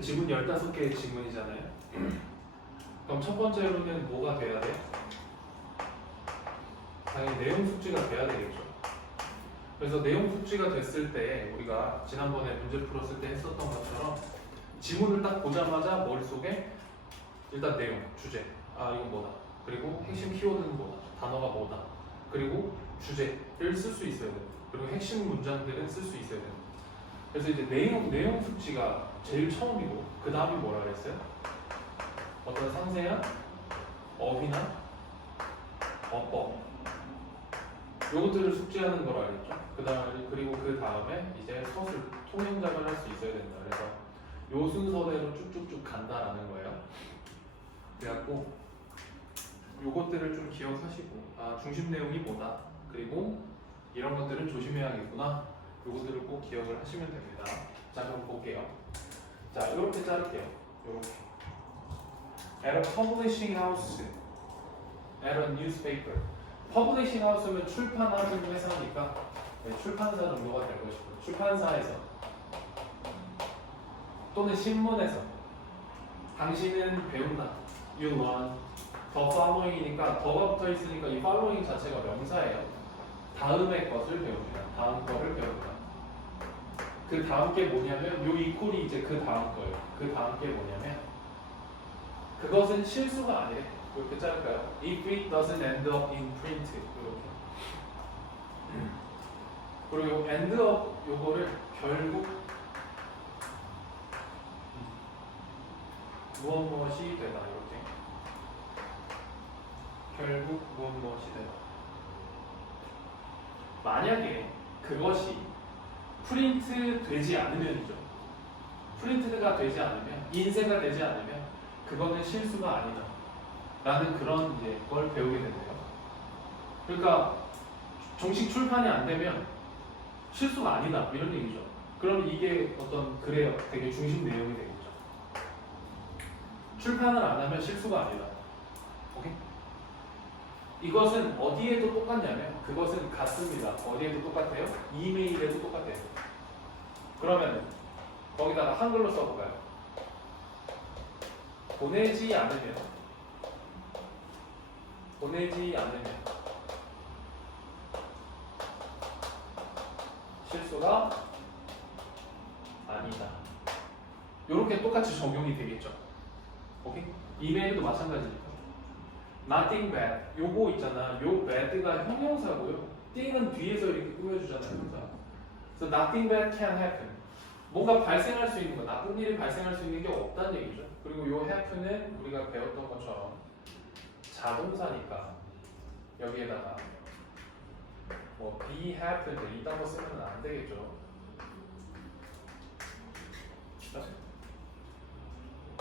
지문 15개의 지문이잖아요. 그럼 첫 번째로는 뭐가 돼야 돼? 당연히 내용 숙지가 돼야 되겠죠. 그래서 내용 숙지가 됐을 때 우리가 지난번에 문제 풀었을 때 했었던 것처럼 지문을 딱 보자마자 머릿속에 일단 내용, 주제, 아 이건 뭐다, 그리고 핵심 키워드는 뭐다, 단어가 뭐다, 그리고 주제를 쓸 수 있어야 돼요. 그리고 핵심 문장들은 쓸 수 있어야 돼요. 그래서 이제 내용 숙지가 제일 처음이고 그 다음이 뭐라 그랬어요? 어떤 상세한 어휘나 어법 요것들을 숙지하는 걸 알겠죠? 그리고 그 다음에 이제 서술 통행작을 할 수 있어야 된다. 그래서 요 순서대로 쭉쭉쭉 간다라는 거예요. 그래갖고 요것들을 좀 기억하시고 아 중심 내용이 뭐다, 그리고 이런 것들은 조심해야겠구나, 요것들을 꼭 기억을 하시면 됩니다. 자 그럼 볼게요. 자 이렇게 자를게요. 요렇게 at a publishing house, at a newspaper. 퍼블리싱 하우스면 출판하는 회사니까 출판사 정도가 될 것이고, 출판사에서 또는 신문에서 당신은 배운다, you learn, the following이니까 더가 붙어 있으니까 이 following 자체가 명사예요. 다음의 것을 배웁니다. 다음 거를 배웁니다. 그 다음 게 뭐냐면 요 이퀄이 이제 그 다음 거예요. 그 다음 게 뭐냐면 그것은 실수가 아니래. 이렇게 자를까요? If it doesn't end up in print, 이렇게. 그리고 end up 요거를 결국 무엇이 되다, 이렇게. 결국 무엇이 되다. 만약에 그것이 프린트 되지 않으면이죠. 프린트가 되지 않으면, 인쇄가 되지 않으면 그거는 실수가 아니다 라는 그런 이제 걸 배우게 된대요. 그러니까 정식 출판이 안 되면 실수가 아니다 이런 얘기죠. 그럼 이게 어떤 글의 되게 중심 내용이 되겠죠. 출판을 안 하면 실수가 아니다. 오케이? 이것은 어디에도 똑같냐면 그것은 같습니다. 어디에도 똑같아요? 이메일에도 똑같아요. 그러면 거기다가 한글로 써볼까요? 보내지 않으면 실수가 아니다. 이렇게 똑같이 적용이 되겠죠. 오케이? 이메일도 마찬가지니까. Nothing bad. 요거 있잖아. 요 bad가 형용사고요. thing은 뒤에서 이렇게 꾸며주잖아요. 형사. 그래서 nothing bad can happen. 뭔가 발생할 수 있는 거, 나쁜 일이 발생할 수 있는 게 없다는 얘기죠. 그리고 요 happen은 우리가 배웠던 것처럼 자동사니까 여기에다가 뭐 be happened 이딴 거 쓰면 안 되겠죠.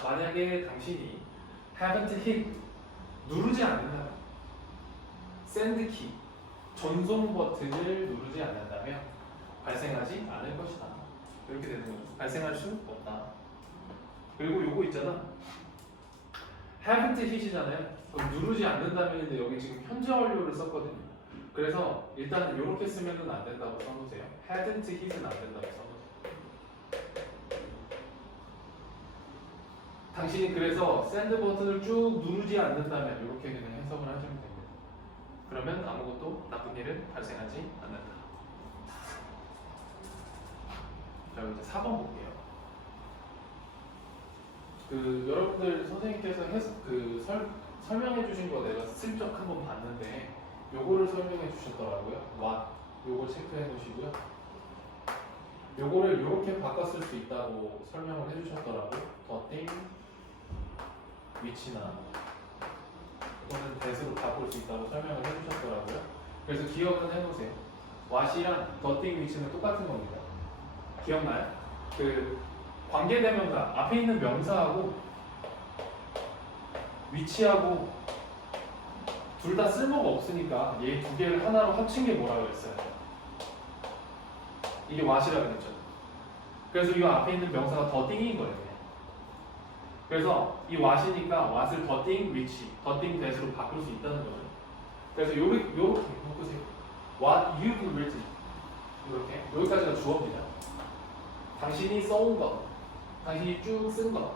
만약에 당신이 haven't hit 누르지 않는다면, send key 전송 버튼을 누르지 않는다면 발생하지 않을 것이다. 이렇게 되는 거죠. 발생할 수 없다. 그리고 요거 있잖아. haven't hit이잖아요. 그럼 누르지 않는다면 여기 지금 현재 완료를 썼거든요. 그래서 일단 이렇게 쓰면은 안 된다고 써놓으세요. hadn't hit은 안 된다고 써놓으세요. 당신이 그래서 send 버튼을 쭉 누르지 않는다면 이렇게 그냥 해석을 하시면 됩니다. 그러면 아무것도 나쁜 일은 발생하지 않는다. 자 이제 4번 볼게요. 여러분들 선생님께서 설명해 주신 거 내가 슬쩍 한번 봤는데 요거를 설명해 주셨더라고요. what 요걸 체크해 놓으시고요. 요거를 요렇게 바꿨을 수 있다고 설명을 해 주셨더라고요. the thing which나 이거는 that으로 바꿀 수 있다고 설명을 해 주셨더라고요. 그래서 기억은 해 놓으세요. what이랑 the thing which는 똑같은 겁니다. 기억나요? 관계대명사 앞에 있는 명사하고 위치하고 둘 다 쓸모가 없으니까 얘 두 개를 하나로 합친 게 뭐라고 했어요? 이게 what이라고 했죠. 그래서 이 앞에 있는 명사가 the thing인 거예요. 그래서 이 what이니까 what을 the thing which, the thing that으로 바꿀 수 있다는 거죠. 그래서 요렇게 바꾸세요. what you've written 이렇게 여기까지가 주어입니다. 당신이 써온 것, 당신이 쭉 쓴 것.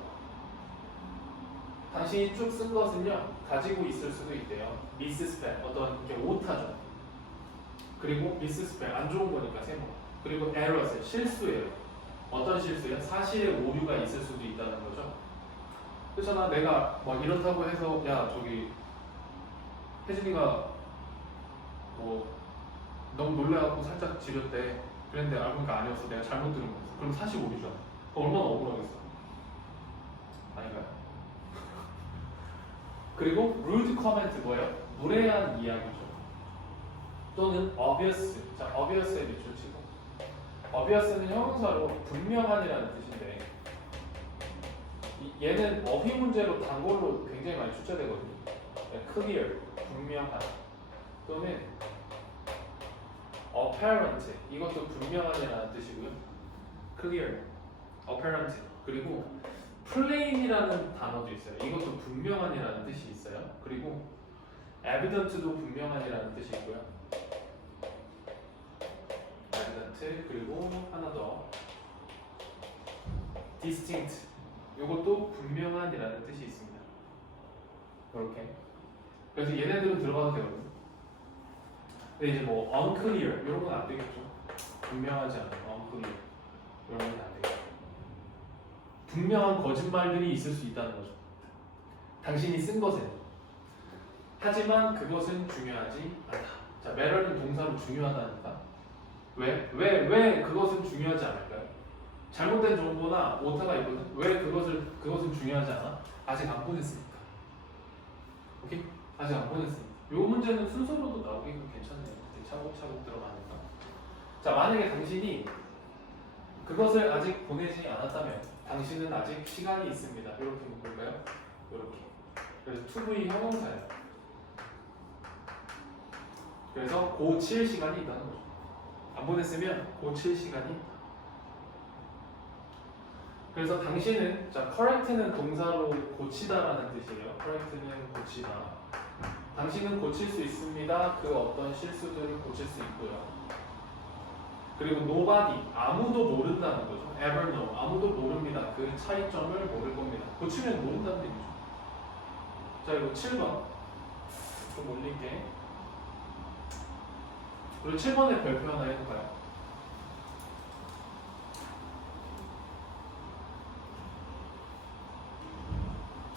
당신이 쭉 쓴 것은요, 가지고 있을 수도 있대요. 미스스펠, 어떤 이렇게 오타죠. 그리고 미스스펠, 안 좋은 거니까 세모. 그리고 에러스, 실수예요. 어떤 실수예요? 사실의 오류가 있을 수도 있다는 거죠. 그렇잖아, 내가 뭐 이렇다고 해서 야 저기 혜진이가 뭐 너무 놀래갖고 살짝 지렸대. 그랬는데 알고 보니까 아니었어. 내가 잘못 들은 거였어. 그럼 사실 오류잖아. 그럼 얼마나 억울하겠어. 아닌가요? 그리고 rude comment 뭐예요? 무례한 이야기죠. 또는 obvious. 자, obvious에 밑줄 치고. obvious는 형용사로 분명한이라는 뜻인데 얘는 어휘 문제로 단골로 굉장히 많이 출제되거든요. clear, 분명한. 또는 apparent, 이것도 분명한이라는 뜻이고요. clear, apparent. 그리고 plain이라는 단어도 있어요. 이것도 분명한이라는 뜻이 있어요. 그리고 evident도 분명한이라는 뜻이 있고요. evident, 그리고 하나 더 distinct, 이것도 분명한이라는 뜻이 있습니다. 이렇게. 그래서 얘네들은 들어가도 되거든요. 근데 이제 뭐 unclear 이런 건 안 되겠죠. 분명하지 않은 unclear 이런 건 안 되겠죠. 분명한 거짓말들이 있을 수 있다는 거죠. 당신이 쓴 것에는. 하지만 그것은 중요하지 않다. 자, matter는 동사로 중요하다니까. 왜 그것은 중요하지 않을까요? 잘못된 정보나 오타가 있거든. 왜 그것은 중요하지 않아? 아직 안 보냈으니까. 오케이? 아직 안 보냈으니까. 이 문제는 순서로도 나오기가 괜찮네요. 차곡차곡 들어가니까. 자, 만약에 당신이 그것을 아직 보내지 않았다면 당신은 아직 시간이 있습니다. 이렇게 묶을까요? 이렇게. 그래서 to be 형용사예요. 그래서 고칠 시간이 있다는 거죠. 안 보냈으면 고칠 시간이 있다. 그래서 당신은, 자, correct는 동사로 고치다라는 뜻이에요. correct는 고치다. 당신은 고칠 수 있습니다. 그 어떤 실수들을 고칠 수 있고요. 그리고 nobody, 아무도 모른다는 거죠. ever know, 아무도 모릅니다. 그 차이점을 모를 겁니다. 고치면 모른다는 얘기죠. 자, 이거 7번 좀 올릴게. 그리고 7번에 별표 하나 해볼까요?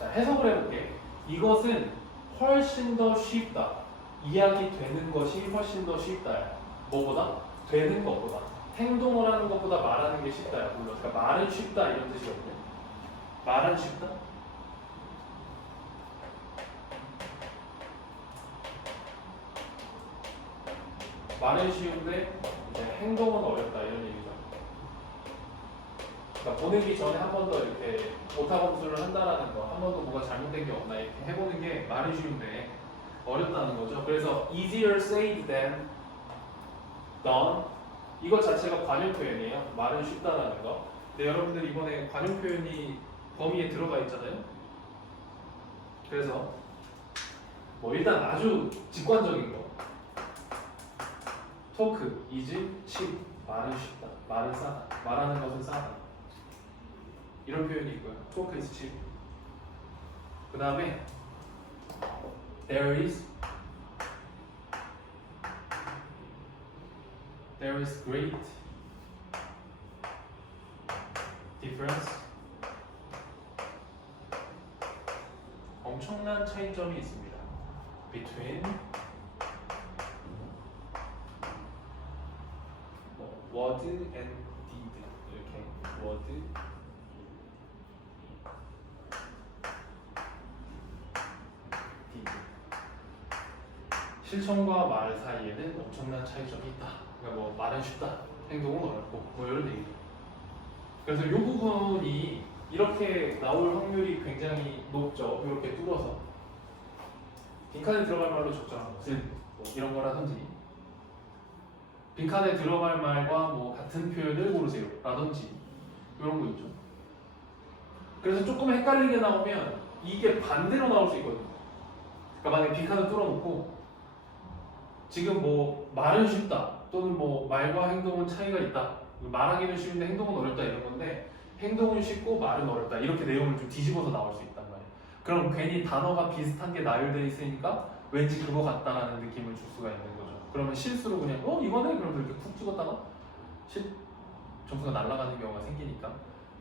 자, 해석을 해볼게. 이것은 훨씬 더 쉽다. 이야기 되는 것이 훨씬 더 쉽다. 뭐보다? 되는 것보다. 행동을 하는 것보다 말하는 게 쉽다. 물론 그러니까 말은 쉽다 이런 뜻이거든요. 말은 쉽다? 말은 쉬운데 이제 행동은 어렵다 이런 얘기죠. 그러니까 보내기 전에 한 번 더 이렇게 오타 검수를 한다라는 거, 한 번도 뭐가 잘못된 게 없나 이렇게 해보는 게 말은 쉬운데 어렵다는 거죠. 그래서 easier said than done, 이것 자체가 관용 표현이에요. 말은 쉽다라는 거. 근데 여러분들 이번에 관용 표현이 범위에 들어가 있잖아요. 그래서 뭐 일단 아주 직관적인 거, 토크, is cheap, 말은 쉽다, 말은 싸다, 말하는 것은 싸다, 이런 표현이 있고요. 토크 is cheap. 그 다음에 there is great difference, 엄청난 차이점이 있습니다. between word and deed, 이렇게 word, deed. 실천과 말 사이에는 엄청난 차이점이 있다. 그러니까 뭐 말은 쉽다, 행동은 어렵고 뭐 이런 얘기죠. 그래서 이 부분이 이렇게 나올 확률이 굉장히 높죠. 이렇게 뚫어서 빈칸에 들어갈 말로 적절한 것은 뭐 이런 거라든지, 빈칸에 들어갈 말과 뭐 같은 표현을 고르세요 라든지 이런 거 있죠. 그래서 조금 헷갈리게 나오면 이게 반대로 나올 수 있거든요. 그러니까 만약에 빈칸을 뚫어놓고 지금 뭐 말은 쉽다 또는 뭐 말과 행동은 차이가 있다, 말하기는 쉬운데 행동은 어렵다 이런 건데, 행동은 쉽고 말은 어렵다. 이렇게 내용을 좀 뒤집어서 나올 수 있단 말이에요. 그럼 괜히 단어가 비슷한 게 나열되어 있으니까 왠지 그거 같다라는 느낌을 줄 수가 있는 거죠. 그러면 실수로 그냥 이거네? 그럼 이렇게 푹 찍었다가 점수가 날아가는 경우가 생기니까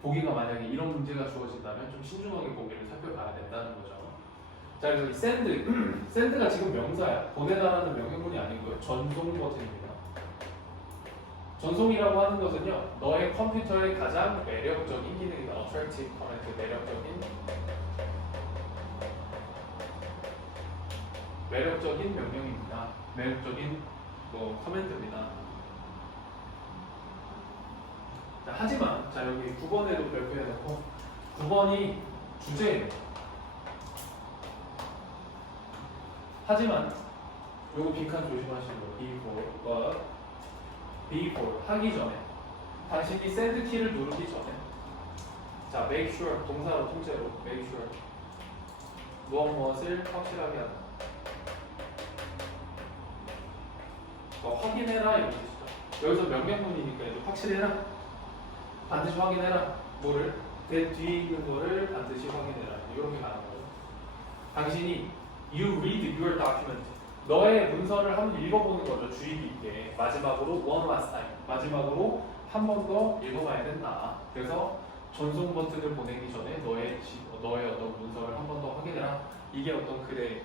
보기가 만약에 이런 문제가 주어진다면 좀 신중하게 보기를 살펴봐야 된다는 거죠. 자, 그래서 이 샌드가 지금 명사야. 보내다라는 명령문이 아니고요. 전송 버튼입니다. 전송이라고 하는 것은요, 너의 컴퓨터의 가장 매력적인 기능이다. attractive command, 매력적인 명령입니다. 매력적인 커맨드입니다. 자, 하지만 자 여기 9번에도 별표해놓고 9번이 주제예요. 하지만 요거 빈칸 조심하시고 before 하기 전에 당신이 send 키를 누르기 전에 자 make sure 동사로 통째로 make sure 무엇을 확실하게 하다. 확인해라 이런 뜻이죠. 여기서 명령문이니까 이제 확실해라. 반드시 확인해라. 뭐를? 그 뒤에 있는 거를 반드시 확인해라. 이렇게 가는 거예요. 당신이 you read your document. 너의 문서를 한번 읽어보는 거죠. 주의 깊게. 마지막으로 one last time. 마지막으로 한 번 더 읽어봐야 된다. 그래서 전송 버튼을 보내기 전에 너의 어떤 문서를 한 번 더 확인해라. 이게 어떤 글의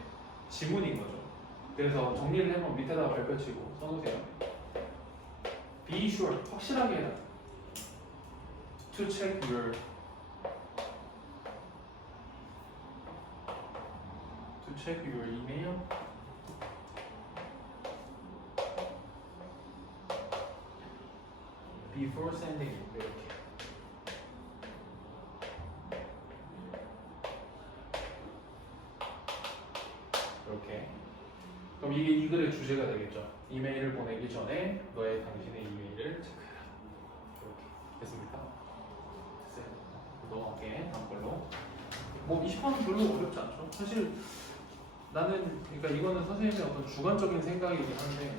지문인 거죠. 그래서 정리를 해보면 밑에다가 별표 치고 써놓으세요. Be sure. 확실하게 해라. To check your email. Before sending it. 이렇게. 이렇게. 그럼 이게 이 글의 주제가 되겠죠. 이메일을 보내기 전에 당신의 이메일을 체크해라. 이렇게 됐습니까? 됐어요. 넘어갈게. 다음 걸로. 20번은 별로 어렵지 않죠. 사실 나는 그러니까 이거는 선생님의 어떤 주관적인 생각이긴 한데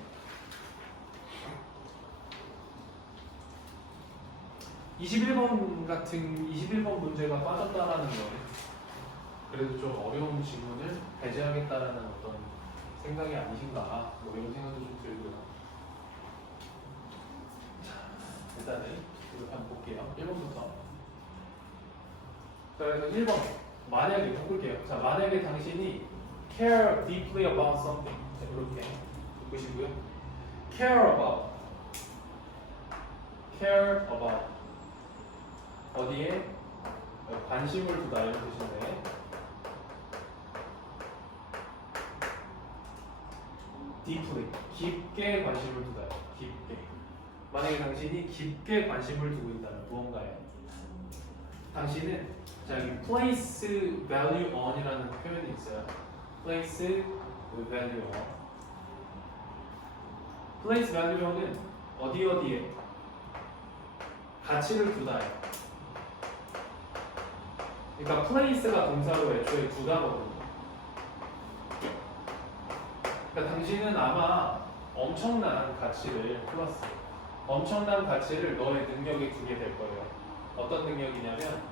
21번 문제가 빠졌다라는 건 그래도 좀 어려운 지문을 배제하겠다라는 어떤 생각이 아니신가 이런 생각도 좀 들고요. 자, 일단은 이렇게 한번 볼게요. 1번부터. 자, 그래서 1번 만약에 볼게요. 자, 만약에 당신이 care deeply about something. 자, 이렇게 보시고요. care about 어디에 관심을 두다 이런 뜻인데 deeply 깊게 관심을 두다. 깊게. 만약에 당신이 깊게 관심을 두고 있다면 무언가에 당신은 자 여기 place value on이라는 표현이 있어요. place value on. place value on은 어디에 가치를 두다예요. 그러니까 place가 동사로 애초에 두다거든요. 그러니까 당신은 아마 엄청난 가치를 플러스 엄청난 가치를 너의 능력에 두게 될 거예요. 어떤 능력이냐면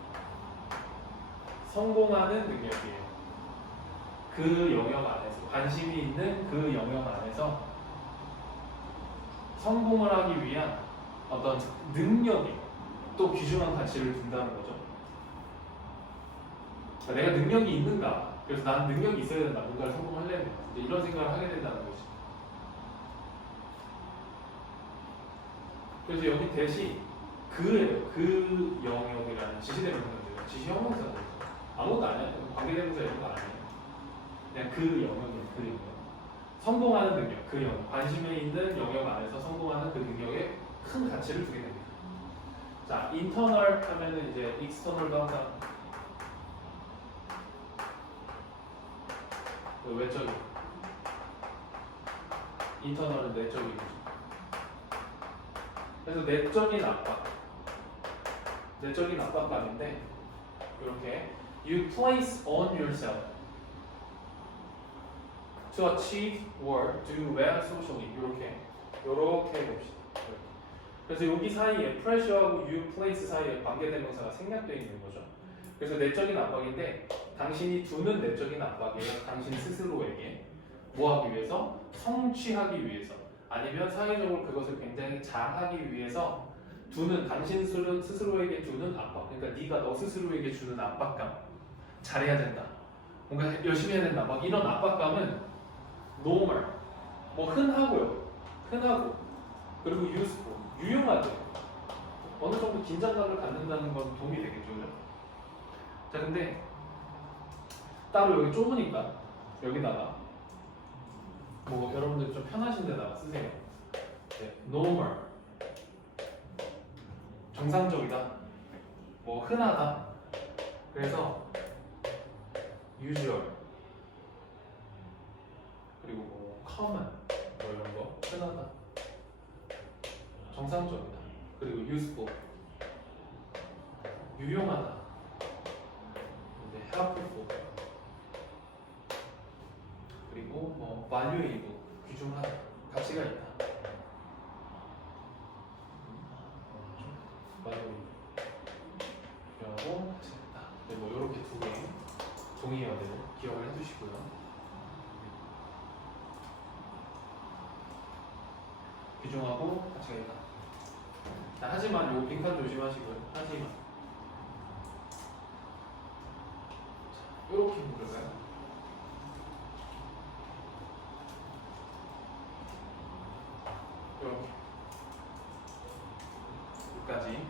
성공하는 능력이에요. 그 영역 안에서 관심이 있는 그 영역 안에서 성공을 하기 위한 어떤 능력이 또 귀중한 가치를 둔다는 거죠. 그러니까 내가 능력이 있는가? 그래서 나는 능력이 있어야 된다. 뭔가를 성공하려면 이런 생각을 하게 된다는 거지. 그래서 여기 대신 그 영역이라는 지시대명사인데요. 지시형용사죠. 아무것도 아니야. 관계대명사 이런 거 아니에요. 그냥 그 영역이에요. 그 영역. 성공하는 능력, 그 영역. 관심에 있는 영역 안에서 성공하는 그 능력에 큰 가치를 두게 됩니다. 자, internal 하면은 이제 external도 항상 외적인. internal은 내적인 거죠. 그래서 내적인 압박감인데 이렇게 you place on yourself to achieve or do well socially 이렇게 해봅시다. 그래서 여기 사이에 pressure하고 you place 사이에 관계대명사가 생략되어 있는 거죠. 그래서 내적인 압박인데 당신이 두는 내적인 압박이에요. 당신 스스로에게 뭐 하기 위해서? 성취하기 위해서 아니면 사회적으로 그것을 굉장히 잘하기 위해서 두는 당신 스스로에게 두는 압박. 그러니까 네가 너 스스로에게 주는 압박감. 잘해야 된다. 뭔가 열심히 해야 된다. 막 이런 압박감은 normal. 뭐 흔하고요. 흔하고 그리고 useful. 유용하죠. 어느 정도 긴장감을 갖는다는 건 도움이 되겠죠. 그죠? 자 근데 따로 여기 좁으니까 여기다가 뭐 여러분들 좀 편하신 데다가 쓰세요. 네, normal 정상적이다 뭐 흔하다 그래서 usual 그리고 뭐 common 뭐 이런 거 흔하다 정상적이다 그리고 useful 유용하다 helpful 그리고 뭐 valuable 귀중하다 가치가 있다 valuable 귀하고 가치가 있다 네, 뭐 이렇게 두 개 동의어들 기억을 해두시고요 귀중하고 가치가 있다 자, 하지만 요 빈칸 조심하시고요 하지만 이렇게 물을까요? 이렇게 여기까지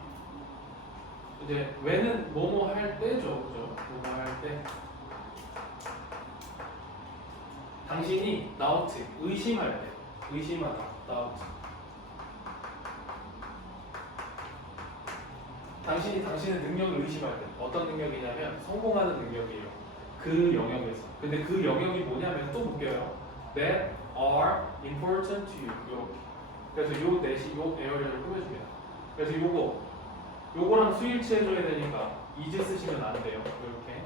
이제 왜는 뭐뭐 할 때죠, 그죠? 뭐뭐 할 때 당신이 doubt 의심할 때 의심하다 doubt 당신이 당신의 능력을 의심할 때 어떤 능력이냐면 성공하는 능력이에요. 그 영역에서. 근데 그 영역이 뭐냐면 또 볼게요. That are important to you. 이렇게. 그래서 요 대시 요 에어리어를 꾸며줍니다. 그래서 요거랑 수일치 해줘야 되니까 is 쓰시면 안 돼요. 이렇게.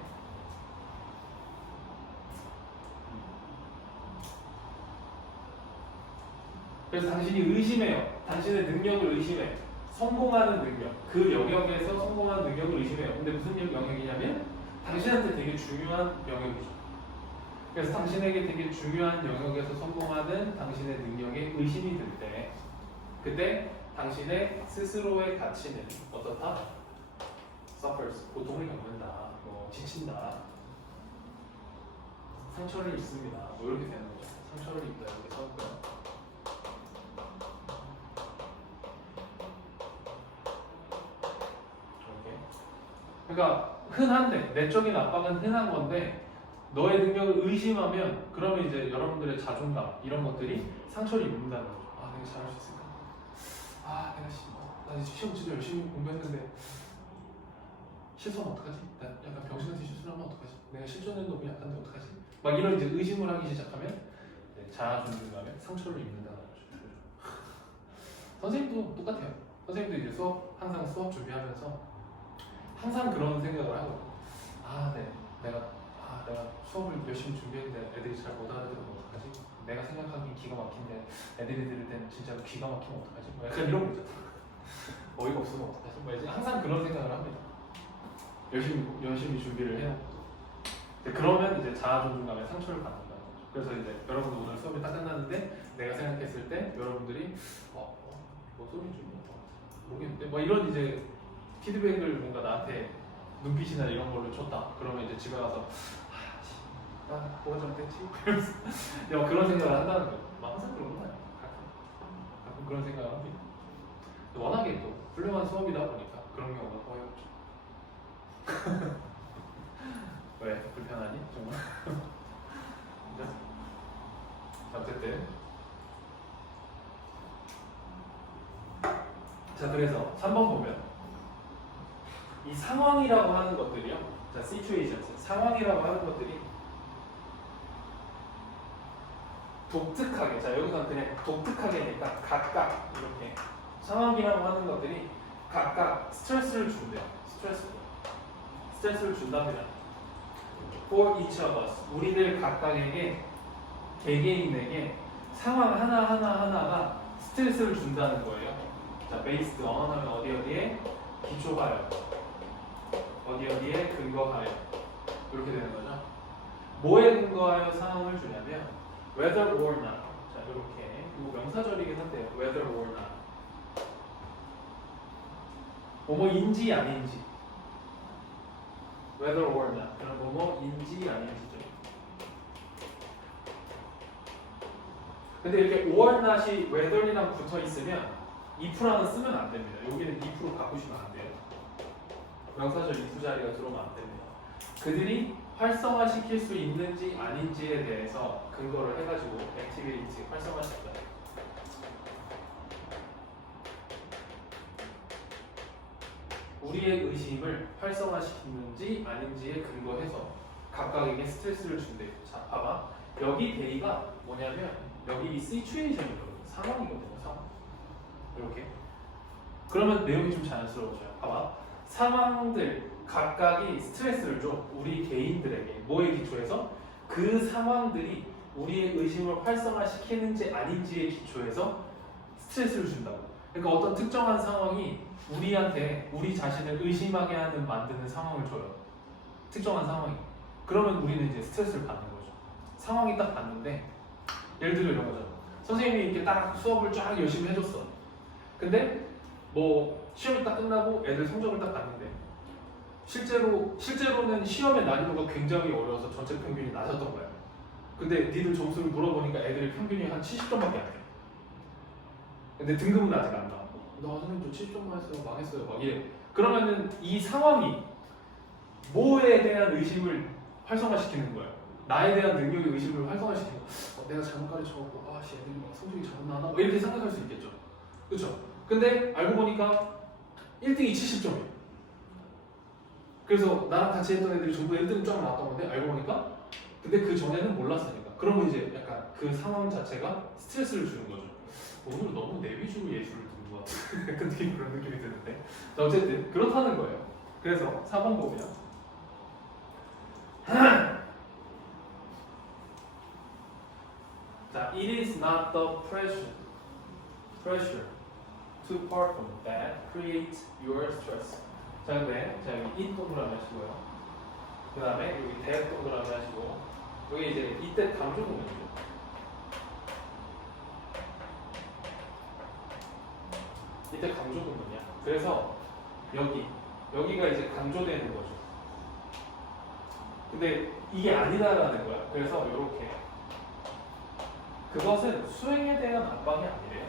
그래서 당신이 의심해요. 당신의 능력을 의심해. 성공하는 능력. 그 영역에서 성공하는 능력을 의심해요. 근데 무슨 영역이냐면 당신한테 되게 중요한 영역이죠. 그래서 당신에게 되게 중요한 영역에서 성공하는 당신의 능력에 의심이 들 때 그때 당신의 스스로의 가치는 어떻다? suffers. 고통을 겪는다. 뭐 지친다. 상처를 입습니다. 뭐 이렇게 되는 거죠. 상처를 입다. 이렇게 써볼까요? 그러니까 흔한데 내적인 압박은 흔한 건데 너의 능력을 의심하면 그러면 이제 여러분들의 자존감 이런 것들이 상처를 입는다는 거죠. 아 내가 잘할 수 있을까? 아 내가 나 시험 진짜 열심히 공부했는데 실수하면 어떡하지? 나 약간 병신같이 실수를 하면 어떡하지? 내가 실전에 너무 약한데 어떡하지? 막 이런 이제 의심을 하기 시작하면 자아 존중감에 상처를 입는다는 거죠. 선생님도 똑같아요. 선생님도 이제 항상 수업 준비하면서 항상 그런 생각을 하고 내가 수업을 열심히 준비했는데 애들이 잘 못 알아들으면 어떡하지? 내가 생각하기엔 기가 막힌데 애들이 들을 때는 진짜로 기가 막히면 어떡하지? 뭐 약간 이런 거 있잖아. 어이가 없으면 어떡하지? 뭐 이제 항상 그런 생각을 합니다. 열심히 준비를 해요. 그러면 이제 자아 존중감에 상처를 받는다는 거죠. 그래서 이제 여러분 오늘 수업이 딱 끝났는데 내가 생각했을 때 여러분들이 뭐 소리 좀 모르겠는데 뭐 이런 이제 피드백을 뭔가 나한테 눈빛이나 이런 걸로 줬다. 그러면 이제 집에 가서 뭐가 잘못됐지? 이러면서 그런 생각을 한다는 거예요. 항상 그런 거예요. 가끔 그런 생각을 합니다. 워낙에 또 훌륭한 수업이다 보니까 그런 경우가 거의 없죠. 왜? 불편하니? 정말? 진짜? 어쨌든 자 그래서 3번 보면 이 상황이라고 하는 것들이요. 자, situations. 상황이라고 하는 것들이 독특하게, 자, 여기서는 그냥 독특하게니까 각각 이렇게 상황이라고 하는 것들이 각각 스트레스를 준대요. 스트레스를 준답니다. For each of us. 우리들 각각에게, 개개인에게 상황 하나하나가 스트레스를 준다는 거예요. 자, based on 하면 어디에 기초하여, 어디에 근거하여 이렇게 되는 거죠. 뭐에 근거하여 상황을 주냐면 whether or not. 자, 이렇게 이거 명사절이긴 한데요. whether or not. 뭐뭐인지 아닌지. whether or not. 그럼 뭐뭐인지 아닌지죠. 근데 이렇게 or not이 whether이랑 붙어 있으면 if라는 쓰면 안 됩니다. 여기는 if로 바꾸시면 안 돼요. 명사절 if 자리가 들어오면 안 됩니다. 그들이 활성화시킬 수 있는지 아닌지에 대해서 근거를 해가지고 액티비티 활성화시켰다. 우리의 의심을 활성화시키는지 아닌지에 근거해서 각각에게 스트레스를 준대요. 자, 봐봐. 여기 대의가 뭐냐면 여기 이 시츄에이션이거든요. 상황이거든요. 상황. 이렇게. 그러면 내용이 좀 자연스러워져요. 봐봐. 상황들 각각이 스트레스를 줘. 우리 개인들에게. 뭐에 기초해서? 그 상황들이 우리의 의심을 활성화시키는지 아닌지에 기초해서 스트레스를 준다고. 그러니까 어떤 특정한 상황이 우리한테 우리 자신을 의심하게 하는 만드는 상황을 줘요. 특정한 상황이. 그러면 우리는 이제 스트레스를 받는 거죠. 상황이 딱 봤는데 예를 들어 이런 거죠. 선생님이 이렇게 딱 수업을 쫙 열심히 해줬어. 근데 뭐 시험이 딱 끝나고 애들 성적을 딱 봤는데 실제로는 시험의 난이도가 굉장히 어려워서 전체 평균이 낮았던 거야. 근데 니들 점수를 물어보니까 애들이 평균이 한 70점밖에 안 돼. 근데 등급은 아직 안 나와. 나 선생님 저 70점만 했어요. 망했어요. 막 이래. 그러면은 이 상황이 뭐에 대한 의심을 활성화시키는 거야. 나에 대한 능력의 의심을 활성화시키는 거야. 내가 잘못 가르쳐갖고 아씨 애들이 막 성적이 잘못 나왔나? 뭐 이렇게 생각할 수 있겠죠. 그렇죠? 근데 알고 보니까 1등이 70점이에요. 그래서 나랑 같이 했던 애들이 전부 1등 쫙 나왔던 건데 알고 보니까 근데 그 전에는 몰랐으니까 그러면 이제 약간 그 상황 자체가 스트레스를 주는 거죠. 오늘 너무 내 위주로 예술을 듣는 것 같은 그런 느낌이 드는데 자, 어쨌든 그렇다는 거예요. 그래서 4번 보면 자, it is not the pressure to perform that creates your stress. 자, 근데 자 여기 이 동그라미 하시고요. 그 다음에 여기 대역 동그라미 하시고 여기 이제 이때 강조 부분이죠. 이때 강조 부분이야. 그래서 여기가 이제 강조되는 거죠. 근데 이게 아니다라는 거야. 그래서 이렇게 그것은 수행에 대한 압박이 아니래요.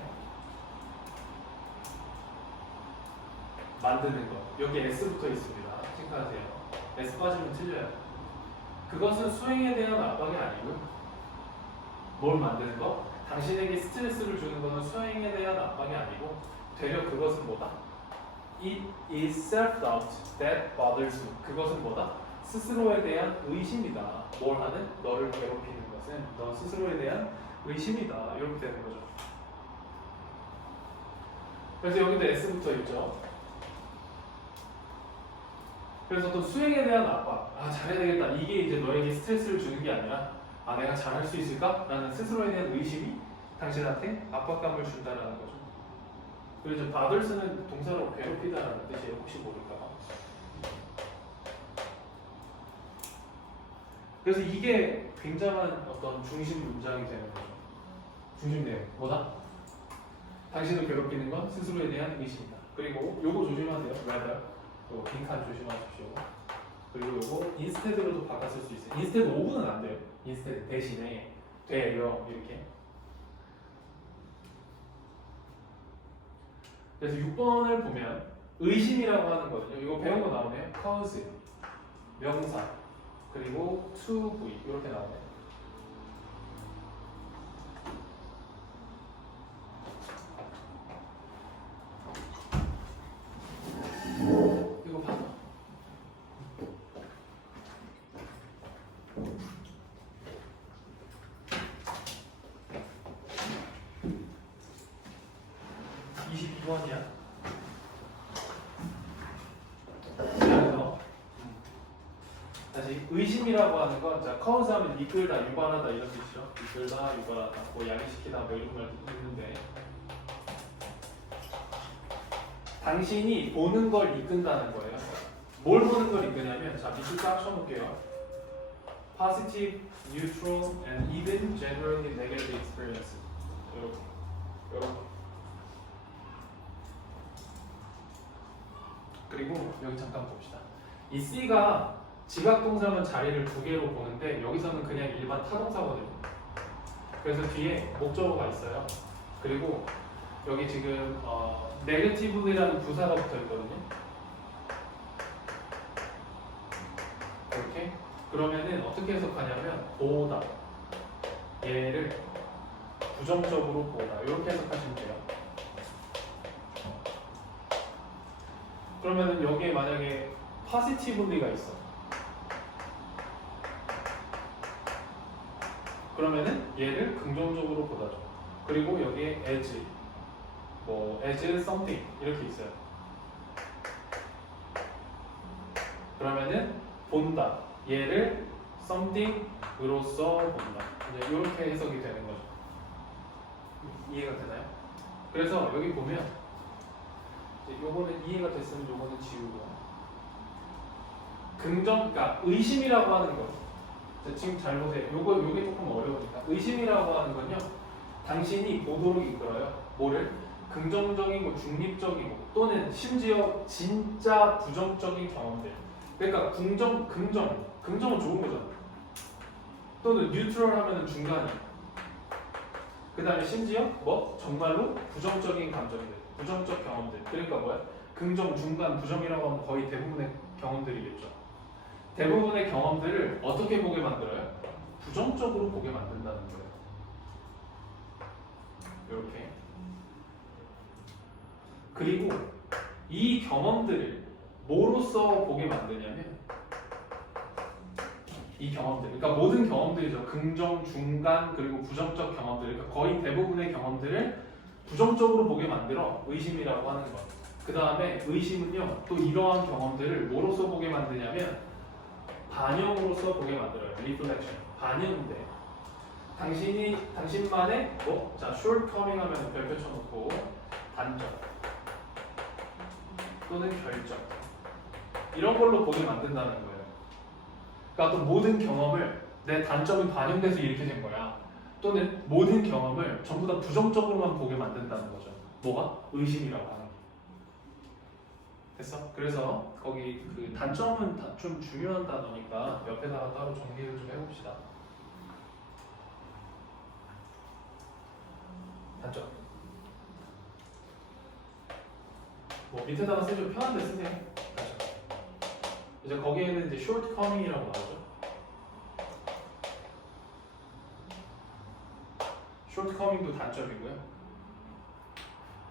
만드는 거. 여기 S 붙어 있습니다. 체크하세요. S 빠지면 틀려요. 그것은 수행에 대한 압박이 아니고요. 뭘 만드는 거? 당신에게 스트레스를 주는 것은 수행에 대한 압박이 아니고 되려 그것은 뭐다? It is self-doubt that bothers you. 그것은 뭐다? 스스로에 대한 의심이다. 뭘 하는? 너를 괴롭히는 것은 너 스스로에 대한 의심이다. 이렇게 되는 거죠. 그래서 여기도 S 붙어 있죠. 그래서 또 수행에 대한 압박, 잘해야 되겠다. 이게 이제 너에게 스트레스를 주는 게 아니라 내가 잘할 수 있을까? 라는 스스로에 대한 의심이 당신한테 압박감을 준다라는 거죠. 그리고 이제 bothers는 동사로 괴롭히다라는 뜻이에요. 혹시 모를까 봐. 그래서 이게 굉장한 어떤 중심 문장이 되는 거죠. 중심 내용 뭐다? 당신을 괴롭히는 건 스스로에 대한 의심이다. 그리고 요거 조심하세요. rather. 또 빈칸 조심하십시오. 그리고 요거 instead로도 바꿨을 수 있어요. instead 5분은 안 돼요. instead 대신에 되려 이렇게. 그래서 6번을 보면 의심이라고 하는 거거든요. 이거 배운 거 나오네요. cause 명사 그리고 to be 이렇게 나오네요. 이거 봐봐. 그래서 다시 의심이라고 하는 건 자, cause 하면 이끌다, 유발하다 이런 뜻이죠. 이끌다, 유발하다, 뭐 양해시키다 뭐 이런 말 있는데 당신이 보는 걸 이끈다는 거예요. 뭘 보는 걸 이끄냐면, 자, 밑줄 쫙 쳐놓을게요. Positive, neutral, and even generally negative experience. 이렇게. 그리고 여기 잠깐 봅시다. 이 C가 지각 동사면 자리를 두 개로 보는데 여기서는 그냥 일반 타동사거든요. 그래서 뒤에 목적어가 있어요. 그리고 여기 지금 negatively라는 부사가 붙어 있거든요. 이렇게. 그러면은 어떻게 해석하냐면 보다, 얘를 부정적으로 보다, 이렇게 해석하시면 돼요. 그러면은 여기에 만약에 positively가 있어. 그러면은 얘를 긍정적으로 보다죠. 그리고 여기에 as, as something 이렇게 있어요. 그러면은 본다, 얘를 something으로서 본다. 이제 이렇게 해석이 되는 거죠. 이해가 되나요? 그래서 여기 보면 요거는 이해가 됐으면 요거는 지우고, 그러니까 의심이라고 하는 거. 지금 잘 보세요. 요게 조금 어려우니까. 의심이라고 하는 건요, 당신이 보도록 이끌어요. 뭐를? 긍정적이고 중립적이고 또는 심지어 진짜 부정적인 경험들. 그러니까 긍정은 좋은 거잖아. 또는 뉴트럴 하면은 중간이. 그 다음에 심지어 정말로 부정적인 감정들, 부정적 경험들. 그러니까 뭐야? 긍정, 중간, 부정이라고 하면 거의 대부분의 경험들이겠죠. 대부분의 경험들을 어떻게 보게 만들어요? 부정적으로 보게 만든다는 거예요. 이렇게. 그리고 이 경험들을 뭐로써 보게 만드냐면, 이 경험들, 그러니까 모든 경험들이죠. 긍정, 중간, 그리고 부정적 경험들, 그러니까 거의 대부분의 경험들을 부정적으로 보게 만들어 의심이라고 하는 것. 그 다음에 의심은요, 또 이러한 경험들을 뭐로써 보게 만드냐면 반영으로서 보게 만들어요. reflection. 반영인데 당신만의 자, shortcoming 하면 별표 쳐놓고 단점 또는 결정 이런 걸로 보게 만든다는 거예요. 그러니까 또 모든 경험을 내 단점이 반영돼서 이렇게 된 거야. 또는 모든 경험을 전부 다 부정적으로만 보게 만든다는 거죠. 뭐가? 의심이라고 하는 게. 됐어? 그래서 거기 그 단점은 좀 중요한 단어니까 옆에다가 따로 정리를 좀 해봅시다. 단점. 밑에다가 쓰죠. 편한 데 쓰세요. 단점. 이제 거기에는 이제 shortcoming이라고 나오죠. shortcoming도 단점이고요.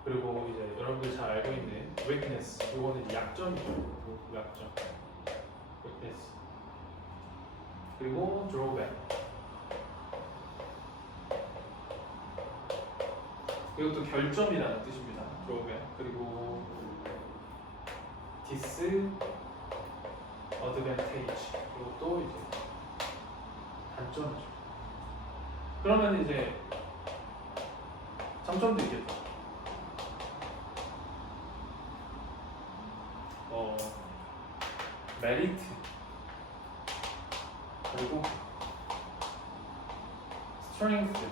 그리고 이제 여러분들 잘 알고 있는 weakness, 이거는 이제 약점이죠. 약점. weakness. 그리고 drawback. 이것도 결점이라는 뜻입니다. drawback. 그리고 disadvantage. 이것도 이제 단점이죠. 그러면 이제 장점도 있겠죠. 메리트 그리고 스트렝스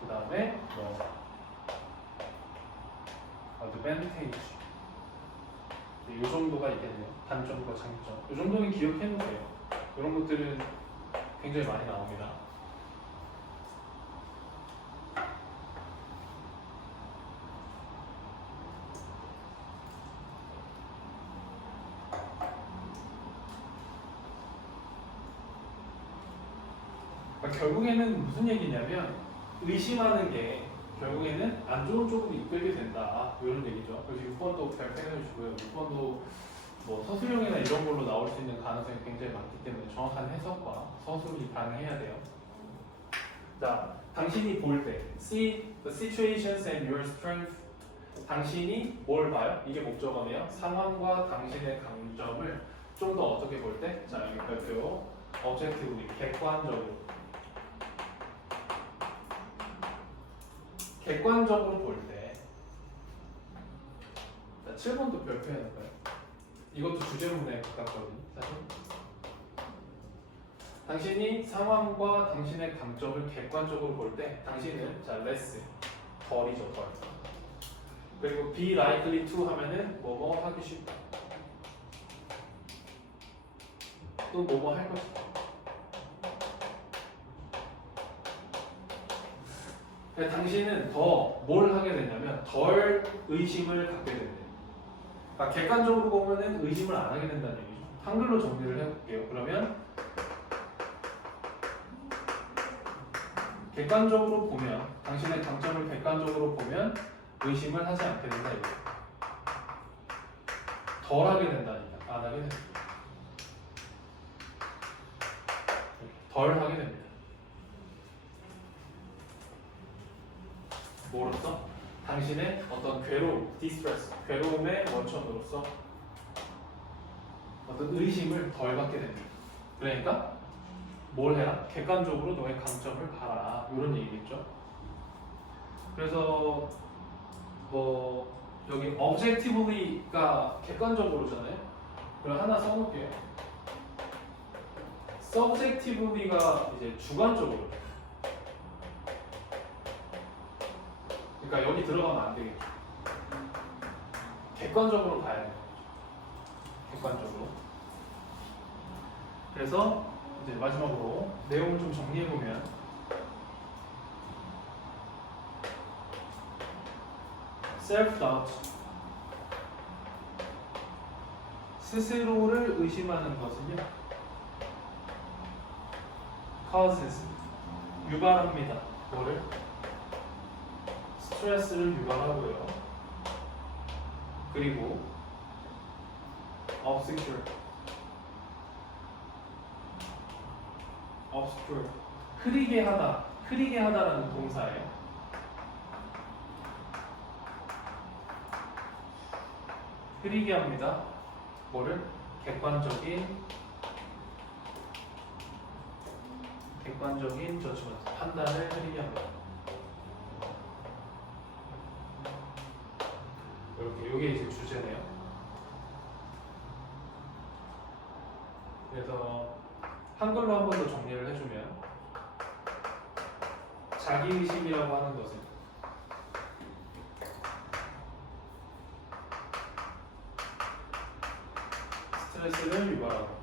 그 다음에 어드밴테이지 이 정도가 있겠네요. 단점과 장점 이 정도는 기억해놓으세요. 이런 것들은 굉장히 많이 나옵니다. 결국에는 무슨 얘기냐면 의심하는 게 결국에는 안 좋은 쪽으로 이끌게 된다 이런 얘기죠. 그래서 6번도 별표해 주시고요. 6번도 서술형이나 이런 걸로 나올 수 있는 가능성이 굉장히 많기 때문에 정확한 해석과 서술이 가능해야 돼요. 자, 당신이 볼 때 see the situations and your strength. 당신이 뭘 봐요? 이게 목적어네요. 상황과 당신의 강점을 좀 더 어떻게 볼 때? 자, 여기 별표 objectively 객관적으로 객관적으로 볼 때, 자, 7번도 별표 해놓을까요? 이것도 주제문에 가깝거든요, 사실. 당신이 상황과 당신의 강점을 객관적으로 볼 때, 당신은 자, less, 덜이죠, 덜. 그리고 be likely to 하면은 뭐뭐 하기 쉽다. 또 뭐뭐 할 것이다. 그러니까 당신은 더 뭘 하게 되냐면 덜 의심을 갖게 된대요. 그러니까 객관적으로 보면은 의심을 안 하게 된다는 얘기죠. 한글로 정리를 해볼게요. 그러면 객관적으로 보면 당신의 강점을 객관적으로 보면 의심을 하지 않게 된다 이거예요. 덜 하게 된다니까 안 하게 됩니다. 덜 하게 됩니다. 뭐로써? 당신의 어떤 괴로움, distress, 괴로움의 원천으로서 어떤 의심을 덜 갖게 됩니다. 그러니까 뭘 해라? 객관적으로 너의 강점을 봐라. 이런 얘기겠죠. 그래서 뭐 여기 objectively가 객관적으로잖아요. 그럼 하나 써놓을게요. subjectively가 이제 주관적으로. 그러니까 여기 들어가면 안 되겠죠. 객관적으로 봐야 돼요. 객관적으로. 그래서 이제 마지막으로 내용을 좀 정리해 보면 self-doubt 스스로를 의심하는 것은요 causes 유발합니다. 뭐를? 스트레스를 유발하고요. 그리고 obscure 흐리게 하다 흐리게 하다라는 동사예요. 흐리게 합니다. 뭐를? 객관적인 저지먼트 판단을 흐리게 합니다. 이게 이제 주제네요. 그래서 한글로 한 번 더 정리를 해주면 자기의심이라고 하는 것은 스트레스를 유발하고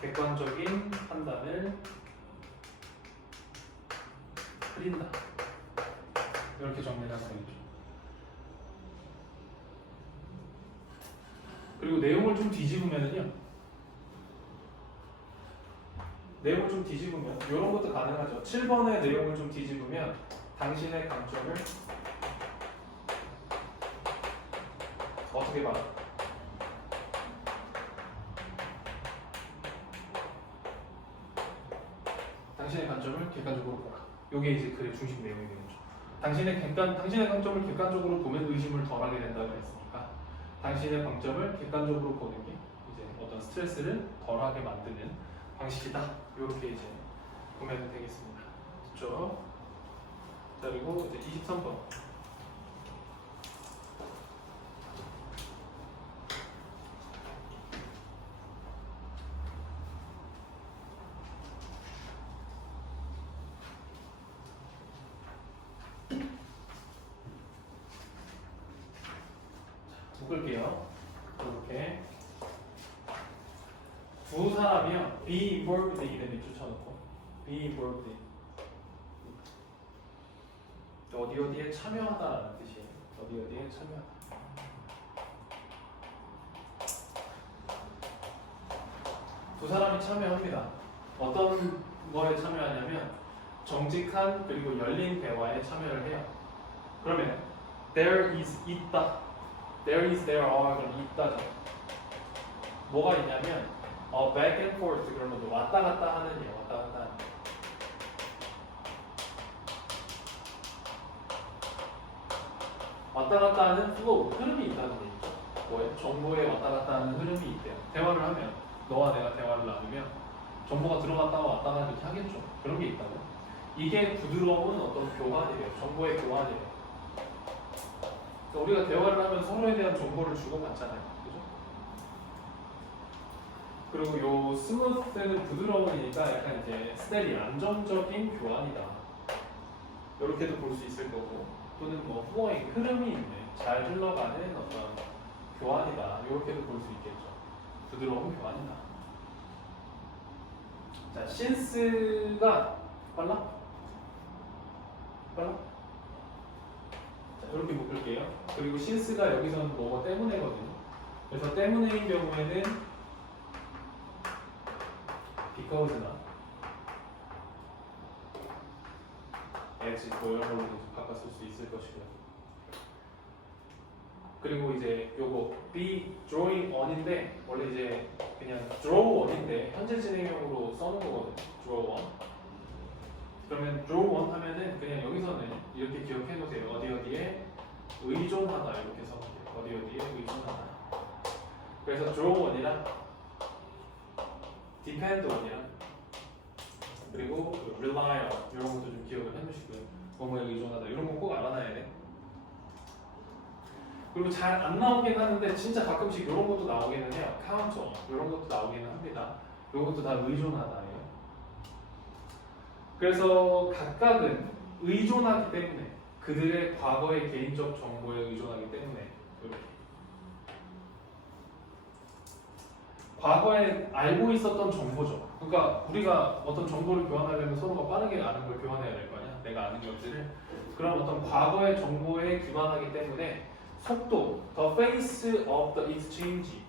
객관적인 판단을 흐린다. 이렇게 정리를 하면 되겠죠. 그리고 내용을 좀 뒤집으면은요. 내용을 좀 뒤집으면 이런 것도 가능하죠. 7번의 내용을 좀 뒤집으면 당신의 강점을 어떻게 봐요? 당신의 관점을 객관적으로 보라. 이게 이제 글의 중심 내용이 되겠죠. 당신의 강점을 객관적으로 보면 의심을 덜하게 된다고 했으니까 당신의 강점을 객관적으로 보는 게 이제 어떤 스트레스를 덜하게 만드는 방식이다. 이렇게 이제 보면 되겠습니다. 그렇죠? 자, 그리고 이제 23번. 묶을게요. 이렇게 두 사람이요. be involved 이름 밑줄 쳐놓고 be involved 어디에 참여하다라는 뜻이에요. 어디에 참여하다. 두 사람이 참여합니다. 어떤 거에 참여하냐면 정직한 그리고 열린 대화에 참여를 해요. 그러면 there is 있다. there is there are 그럼 있다죠. 뭐가 있냐면 back and forth 그러면 왔다 갔다 하는 예 왔다 갔다 하는. 왔다 갔다 하는 flow 흐름이 있다는 얘기죠. 뭐예요? 정보에 왔다 갔다 하는 흐름이 있대요. 대화를 하면 너와 내가 대화를 나누면 정보가 들어갔다가 왔다가 이렇게 하겠죠. 그런 게 있다고. 이게 부드러운 어떤 교환이래요. 정보의 교환이래요. 그러니까 우리가 대화를 하면 서로에 대한 정보를 주고받잖아요. 그죠? 그리고 요 스무스는 부드러우니까 약간 이제 스테디 안정적인 교환이다. 이렇게도 볼 수 있을 거고, 또는 뭐 플로잉 흐름이 있는 잘 흘러가는 어떤 교환이다. 이렇게도 볼 수 있겠죠. 부드러운 교환이다. 자, since가 빨라? 빨라? 자, 이렇게 묶을게요. 그리고 since가 여기서는 뭐가 때문에거든요. 그래서 때문에인 경우에는 because나 as 뭐 이런 걸로 바꿔 쓸 수 있을 것이고요. 그리고 이제 요거 be drawing on인데 원래 이제 그냥 draw on인데 현재 진행형으로 써놓은 거거든요. draw on. 그러면 draw on 하면은 그냥 여기서는 이렇게 기억해 놓으세요. 어디 어디에 의존하다 이렇게 써놓을게요. 어디 어디에 의존하다. 그래서 draw on이랑 depend on이랑 그리고 rely on 이런 것도 좀 기억을 해주시고요. 뭐뭐에 의존하다 이런 거 꼭 알아놔야 돼. 그리고 잘 안 나오긴 하는데 진짜 가끔씩 이런 것도 나오기는 해요. count on 이런 것도 나오기는 합니다. 이런 것도 다 의존하다예요. 그래서 각각은 의존하기 때문에 그들의 과거의 개인적 정보에 의존하기 때문에 이렇게 과거에 알고 있었던 정보죠. 그러니까 우리가 어떤 정보를 교환하려면 서로가 빠르게 아는 걸 교환해야 될 거 아니야. 내가 아는 것들을. 그런 어떤 과거의 정보에 기반하기 때문에 속도, the pace of the exchange,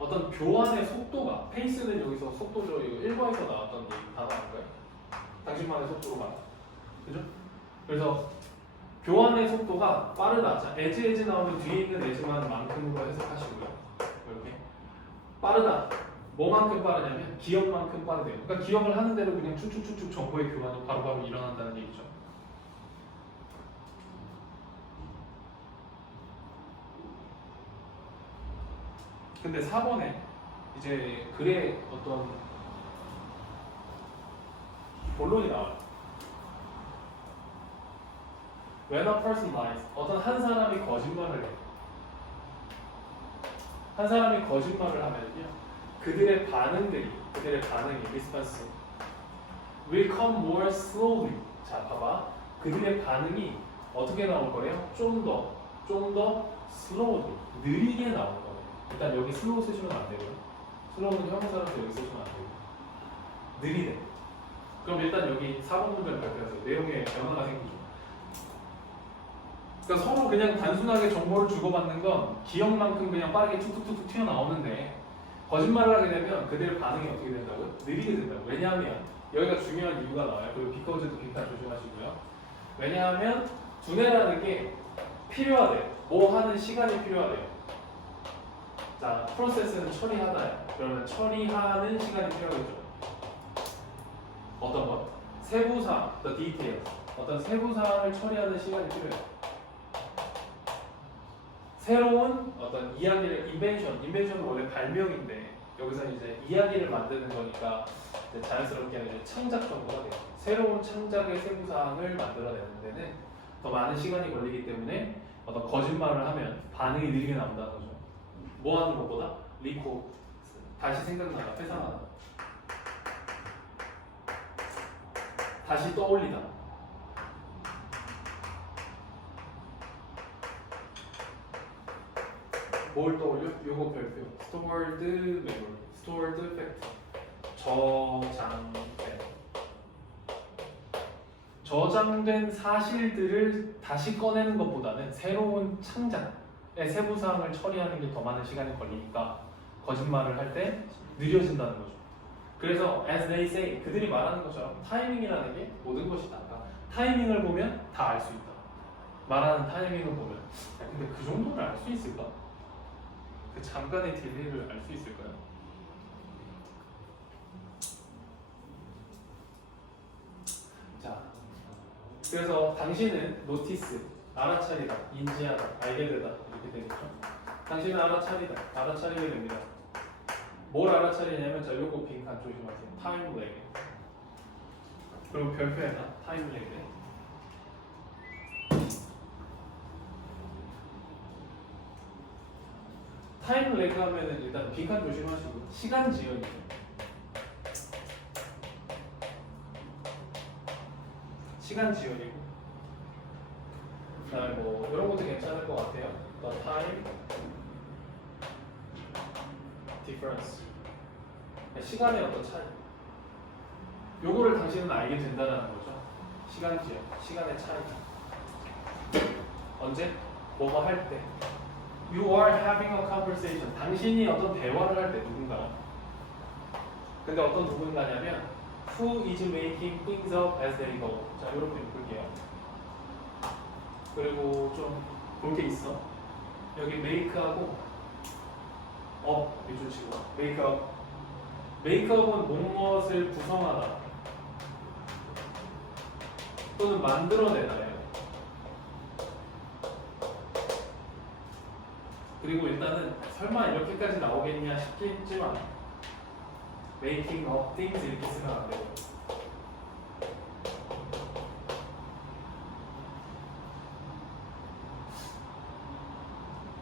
어떤 교환의 속도가, pace는 여기서 속도죠. 이거 1번에서 나왔던 단어 아닌가요? 당신만의 속도로 말. 그죠? 그래서 교환의 속도가 빠르다. 자, as 나오면 뒤에 있는 as만 만큼으로 해석하시고요. 이렇게 빠르다. 뭐만큼 빠르냐면 기억만큼 빠르대요. 그러니까 기억을 하는 대로 그냥 쭉쭉쭉쭉 정보의 교환이 바로바로 일어난다는 얘기죠. 근데 4번에 이제 글의 어떤 본론이 나와요. When a person lies, 어떤 한 사람이 거짓말을 해. 한 사람이 거짓말을 하면요, 그들의 반응이 response will come more slowly. 자, 봐봐. 그들의 반응이 어떻게 나올 거예요? 좀 더 slowly, 느리게 나올 거예요. 일단 여기 slow 쓰시면 안 되고요. slow는 형용사라서 여기 쓰시면 안 되고 느리대. 그럼 일단 여기 4번 문제를 발표해서 내용에 변화가 생기죠. 그러니까 서로 그냥 단순하게 정보를 주고받는 건 기억만큼 그냥 빠르게 툭툭툭 튀어나오는데 거짓말을 하게 되면 그들의 반응이 어떻게 된다고요? 느리게 된다고. 왜냐하면 여기가 중요한 이유가 나와요. 그리고 because도 굉장히 조심하시고요. 왜냐하면 두뇌라는 게 필요하대요. 뭐 하는 시간이 필요하대요. 자, 프로세스는 처리하다요. 그러면 처리하는 시간이 필요하겠죠. 어떤 것? 세부사항, the details. 어떤 세부사항을 처리하는 시간이 필요해요. 새로운 어떤 이야기를 인벤션은 원래 발명인데 여기서 이제 이야기를 만드는 거니까 이제 자연스럽게 이제 창작 정보가 돼요. 새로운 창작의 세부 사항을 만들어내는 데는 더 많은 시간이 걸리기 때문에 어떤 거짓말을 하면 반응이 느리게 나온다는 거죠. 뭐 하는 것보다 리코 다시 생각나다, 회상하다, 다시 떠올리다. 뭘 떠올려? 요거 별표. stored memory, stored fact. 저장된 사실들을 다시 꺼내는 것보다는 새로운 창작의 세부 사항을 처리하는 게 더 많은 시간이 걸리니까 거짓말을 할 때 느려진다는 거죠. 그래서 as they say, 그들이 말하는 것처럼 타이밍이라는 게 모든 것이다. 그러니까 타이밍을 보면 다 알 수 있다. 말하는 타이밍을 보면. 야, 근데 그 정도를 알 수 있을까? 그 잠깐의 딜레이를 알 수 있을까요? 자, 그래서 당신은 노티스, 알아차리다, 인지하다, 알게 되다 이렇게 되겠죠. 당신은 알아차리게 됩니다. 뭘 알아차리냐면 자 요거 빈칸 조심하세요. 타임 렉. 그리고 별표에다 타임 렉. 타임 렉 하면은 일단 빈칸 조심하시고 시간 지연이죠. 시간 지연이고 그다음에 뭐 이런 것도 괜찮을 것 같아요. The time difference. 시간의 어떤 차이. 요거를 당신은 알게 된다는 거죠. 시간 지연, 시간의 차이. 언제? 뭐뭐 할 때. You are having a conversation. 당신이 어떤 대화를 할 때 누군가. 근데 어떤 누군가냐면 Who is making things up as they go. 자, 이렇게 볼게요. 그리고 좀 볼 게 있어. 여기 make하고 up 밑줄 치고 make up. make up은 무엇을 구성하다 또는 만들어내다예요. 그리고 일단은 설마 이렇게까지 나오겠냐 싶겠지만 making of things 이렇게 쓰면 안 되고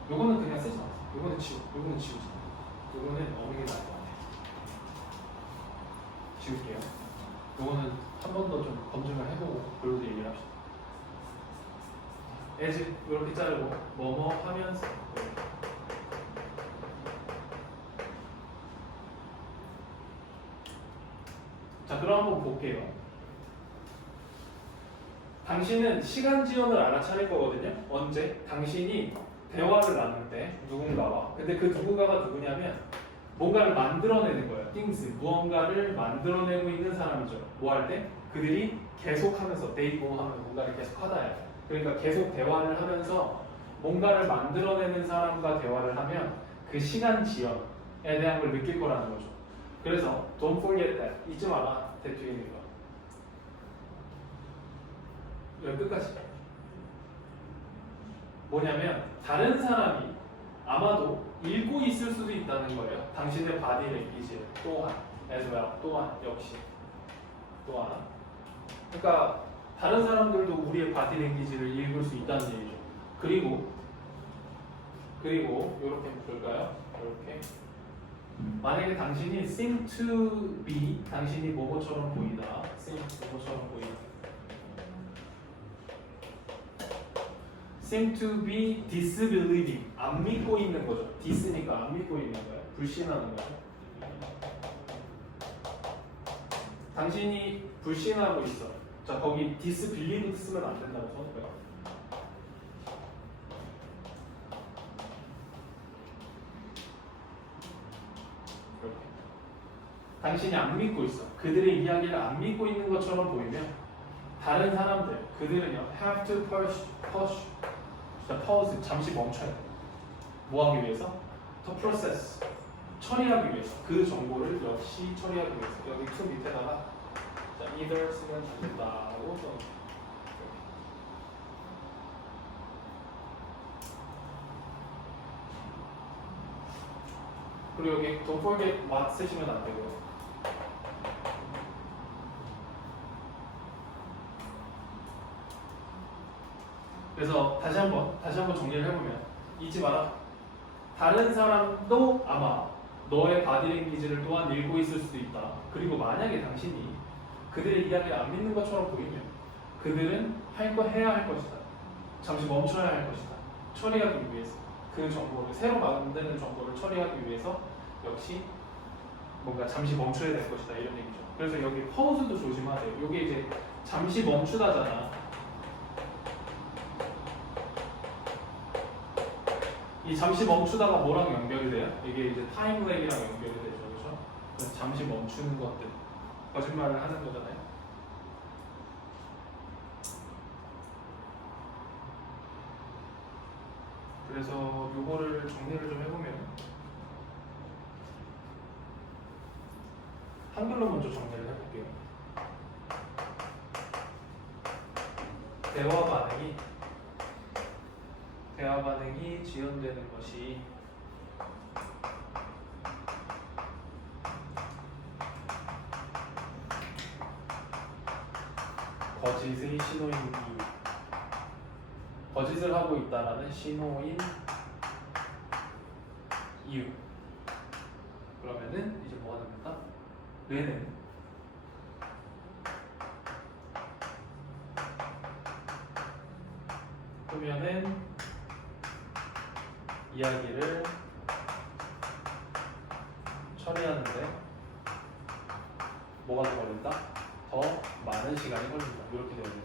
요거는 그냥 쓰지 마세요. 요거는 지우자. 요거는 어느 게 나을 것 같아요. 지울게요. 요거는 한 번 더 좀 검증을 해보고 그리고 얘기를 합시다. as 이렇게 자르고 뭐뭐 하면서 자 그럼 한번 볼게요. 당신은 시간 지연을 알아차릴 거거든요. 언제? 당신이 대화를 나눌 때 누군가와 근데 그 누군가가 누구냐면 뭔가를 만들어내는 거예요. things 무언가를 만들어내고 있는 사람이죠. 뭐 할 때? 그들이 계속하면서 they go 하면 뭔가를 계속 하다야. 그러니까 계속 대화를 하면서 뭔가를 만들어내는 사람과 대화를 하면 그 시간 지연에 대한 걸 느낄 거라는 거죠. 그래서 don't forget that. 잊지 마라. that 뒤에 있는 거. 여기 끝까지. 뭐냐면 다른 사람이 아마도 읽고 있을 수도 있다는 거예요. 당신의 바디 랭귀지를 또한 as well. 또한 역시 또한 그러니까 다른 사람들도 우리의 바디 랭귀지를 읽을 수 있다는 얘기죠. 그리고 이렇게 볼까요? 이렇게 만약에 당신이 seem to be 당신이 뭐뭐처럼 보이다. seem 뭐뭐처럼 보이다. seem to be disbelieving 안 믿고 있는 거죠. dis니까 안 믿고 있는 거예요. 불신하는 거죠. 당신이 불신하고 있어. 자 거기 disbelieve 쓰면 안 된다고 써놓을까요? 이렇게 당신이 안 믿고 있어. 그들의 이야기를 안 믿고 있는 것처럼 보이면 다른 사람들 그들은요 have to pause 잠시 멈춰야 돼. 뭐 하기 위해서? to process 처리하기 위해서 그 정보를 역시 처리하기 위해서 여기 to 밑에다가 자, either 쓰면 안 된다고 써놓을게요. 그리고 여기 don't forget what 쓰시면 안 되고요. 그래서 다시 한번 정리를 해보면 잊지 마라. 다른 사람도 아마 너의 바디랭귀지를 또한 읽고 있을 수도 있다. 그리고 만약에 당신이 그들의 이야기를 안 믿는 것처럼 보이면 그들은 해야 할 것이다. 잠시 멈춰야 할 것이다. 처리하기 위해서 그 정보를 새로 만드는 정보를 처리하기 위해서 역시 뭔가 잠시 멈춰야 될 것이다 이런 얘기죠. 그래서 여기 pause도 조심하세요. 이게 이제 잠시 멈추다잖아. 이 잠시 멈추다가 뭐랑 연결이 돼요? 이게 이제 타임렉이랑 연결이 되죠, 그렇죠? 그래서 잠시 멈추는 것들 거짓말을 하는 거잖아요. 그래서 요거를 정리를 좀 해보면 한글로 먼저 정리를 해볼게요. 대화 반응이 지연되는 것이 거짓의 신호인 이유. 거짓을 하고 있다라는 신호인 이유. 그러면은 이제 뭐가 됩니까? 뇌는 그러면은 이야기를 처리하는데 뭐가 더 걸린다? 더 많은 시간이 걸린다. 이렇게 되어 있죠.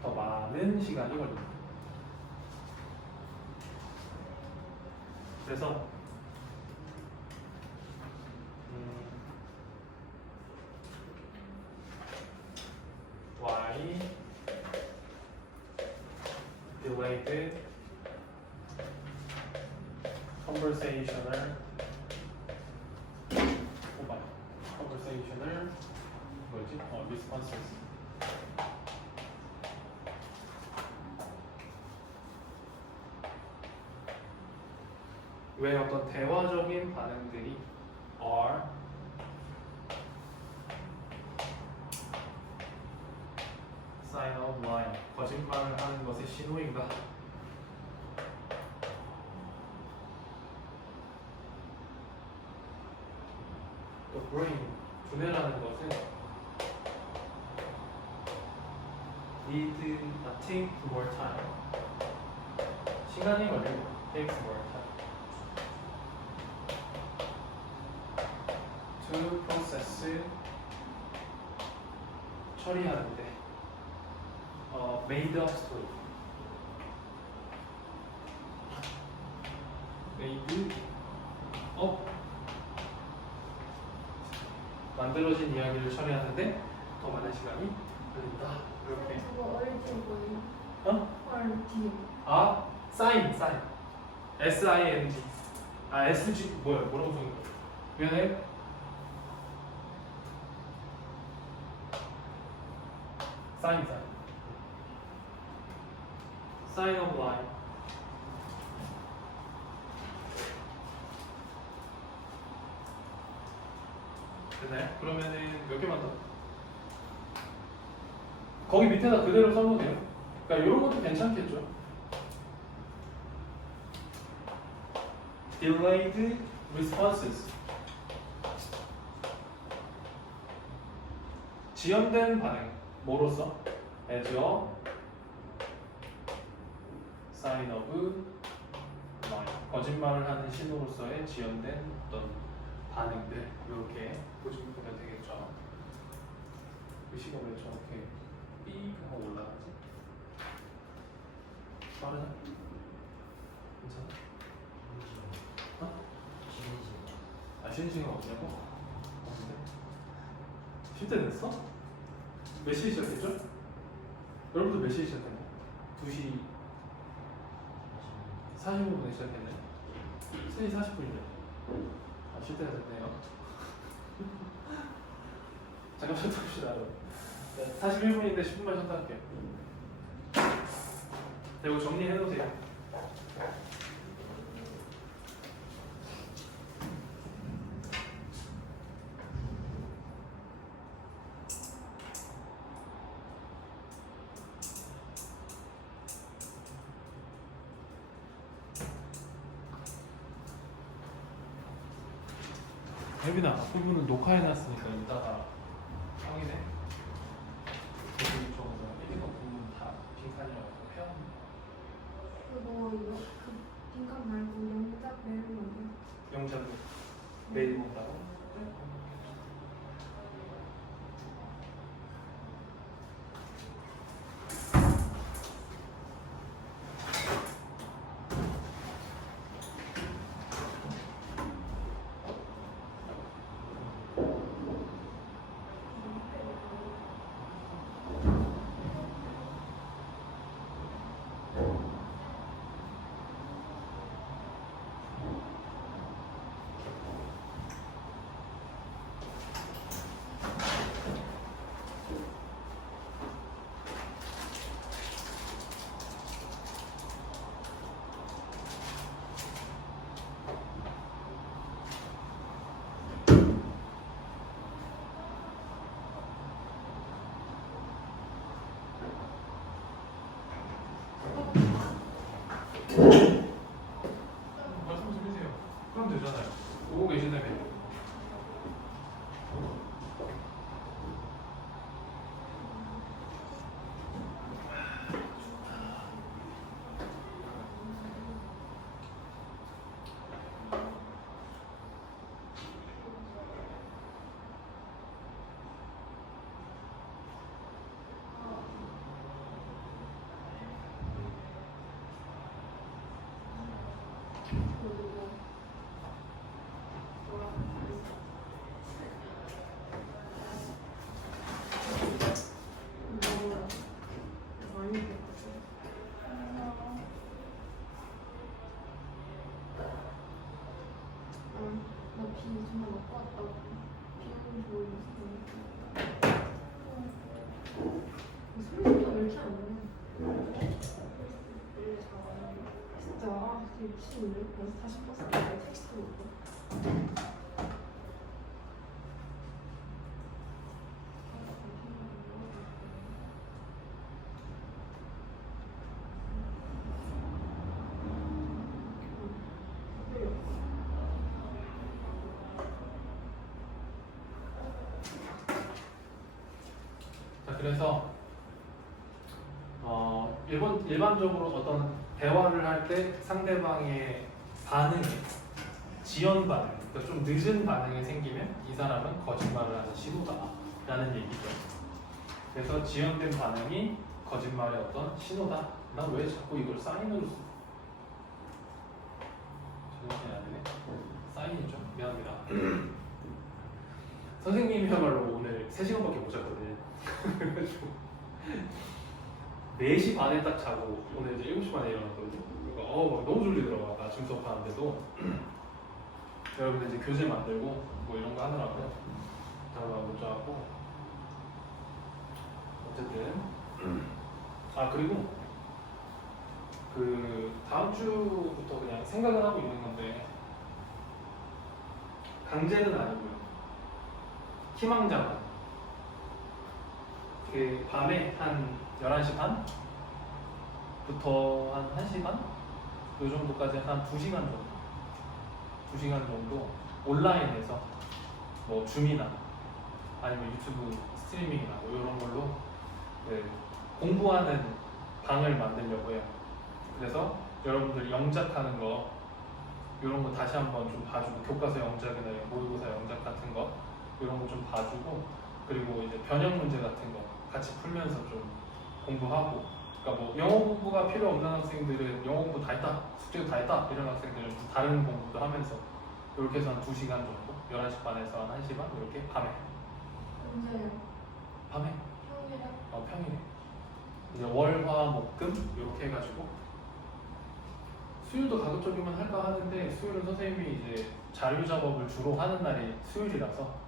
더 많은 시간이 걸린다. 그래서 why delayed conversational 뭐지? responses. 왜 어떤 대화적인 반응들이 are sign of lying, 거짓말을 하는 것의 신호인가? The brain, 두뇌라는 것은 take more time. 시간이 걸리고 takes more time to process, 처리하는데 made up story. made up, 만들어진 이야기를 처리하는데 더 많은 시간이 걸린다. 이렇게. 그거 얼티 뭐예요? 어? 얼티. 아, sign. S-I-N-G. 아, S-G 뭐라고 적는 거야? 미안해. sign. sign of lie. 됐나요? 그러면은 몇 개만 더. 거기 밑에다 그대로 써도 돼요. 그러니까 이런 것도 괜찮겠죠. Delayed responses. 지연된 반응. 뭐로써? As a sign of lying. 거짓말을 하는 신호로서의 지연된 어떤 반응들. 이렇게 보시면 되겠죠. 글씨가 왜 저렇게 삐 하고 올라가지? 빠르냐? 괜찮아? 어? 쉬는 시간 없냐고? 없는데? 쉴 때 됐어? 몇 시에 시작했죠? 여러분들 몇 시에 시작했나요? 2시 45분에 시작했나요? 3시 40분이죠? 아, 쉴 때가 됐네요. 잠깐 쉬었다 봅시다, 여러분. 41분인데 10분만 쉬었다 할게요. 자, 이거 정리해 놓으세요. 혜빈아, 앞부분은 녹화해놨으니까 이따가 확인해. 저거 혜빈아 부분 다 빈칸이라고 펴. 그거 이거 그 인간 말고 영작 내는 거예요. 영작을 매일 본다고? 그리고 뭐라 너무 많이 됐거든. 나비 정말 먹고 왔다고. 비는 좋은 소리가 왜 이렇게 안 나냐? 진짜 되게 미치겠네. 그래서 다시 버스 타고 택시도 못 타. 자, 그래서 일반적으로 어떤 대화를 할 때 상대방의 반응이 지연 반응, 그러니까 좀 늦은 반응이 생기면 이 사람은 거짓말을 하는 신호다라는 얘기죠. 그래서 지연된 반응이 거짓말의 어떤 신호다. 난 왜 자꾸 이걸 사인으로 써? 제정신이 안 되네. 사인이죠. 미안합니다. 선생님이야말로 오늘 3시간밖에 못 잤거든요. 그래가지고 4시 반에 딱 자고 오늘 이제 7시 반에 일어났거든요. 그러니까 막 너무 졸리더라고요. 아침 수업하는데도. 여러분들 이제 교재 만들고 뭐 이런 거 하느라고 자고 못 자고. 어쨌든 그리고 그 다음 주부터 그냥 생각을 하고 있는 건데 강제는 아니고요. 희망자만. 그 밤에 한 11시 반부터 한 1시 반? 요 정도까지 한 2시간 정도. 2시간 정도 온라인에서 뭐 줌이나 아니면 유튜브 스트리밍이나 뭐 이런 걸로 네, 공부하는 방을 만들려고 해요. 그래서 여러분들 영작하는 거 이런 거 다시 한번 좀 봐주고 교과서 영작이나 모의고사 영작 같은 거 이런 거 좀 봐주고 그리고 이제 변형 문제 같은 거 같이 풀면서 좀 공부하고 그러니까 뭐 영어 공부가 필요 없는 학생들은 영어 공부 다 했다 숙제도 다 했다 이런 학생들은 다른 공부도 하면서 이렇게 해서 한 2시간 정도 11시 반에서 한 1시 반 이렇게 밤에 언제요? 밤에 평일에? 평일에 이제 월, 화, 목, 금 이렇게 해가지고 수요일도 가급적이면 할까 하는데 수요일은 선생님이 이제 자료 작업을 주로 하는 날이 수요일이라서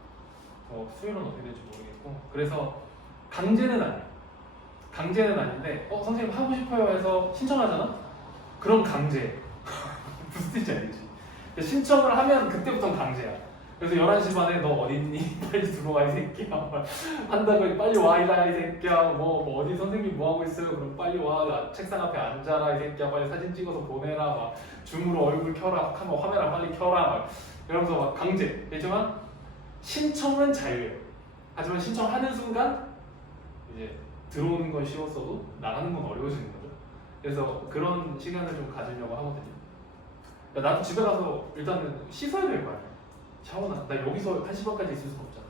수요일은 어떻게 될지 모르겠고 그래서 강제는 아니에요. 강제는 아닌데 선생님 하고 싶어요 해서 신청하잖아? 그럼 강제. 무슨 뜻인지 알겠지? 신청을 하면 그때부터는 강제야. 그래서 11시 반에 너 어딨니? 빨리 들어와 이 새끼야. 한다고 빨리 와 이 새끼야. 뭐 어디 선생님 뭐 하고 있어요? 그럼 빨리 와 책상 앞에 앉아라 이 새끼야. 빨리 사진 찍어서 보내라. 막 줌으로 얼굴 켜라. 카메라 빨리 켜라. 막 이러면서 막 강제. 그렇지만 신청은 자유예요. 하지만 신청하는 순간 이제 들어오는 건 쉬웠어도 나가는 건 어려워지는 거죠. 그래서 그런 시간을 좀 가지려고 하거든요. 그러니까 나도 집에 가서 일단은 씻어야 될 거 아니야. 샤워나 나 여기서 1시 반까지 있을 수 없잖아.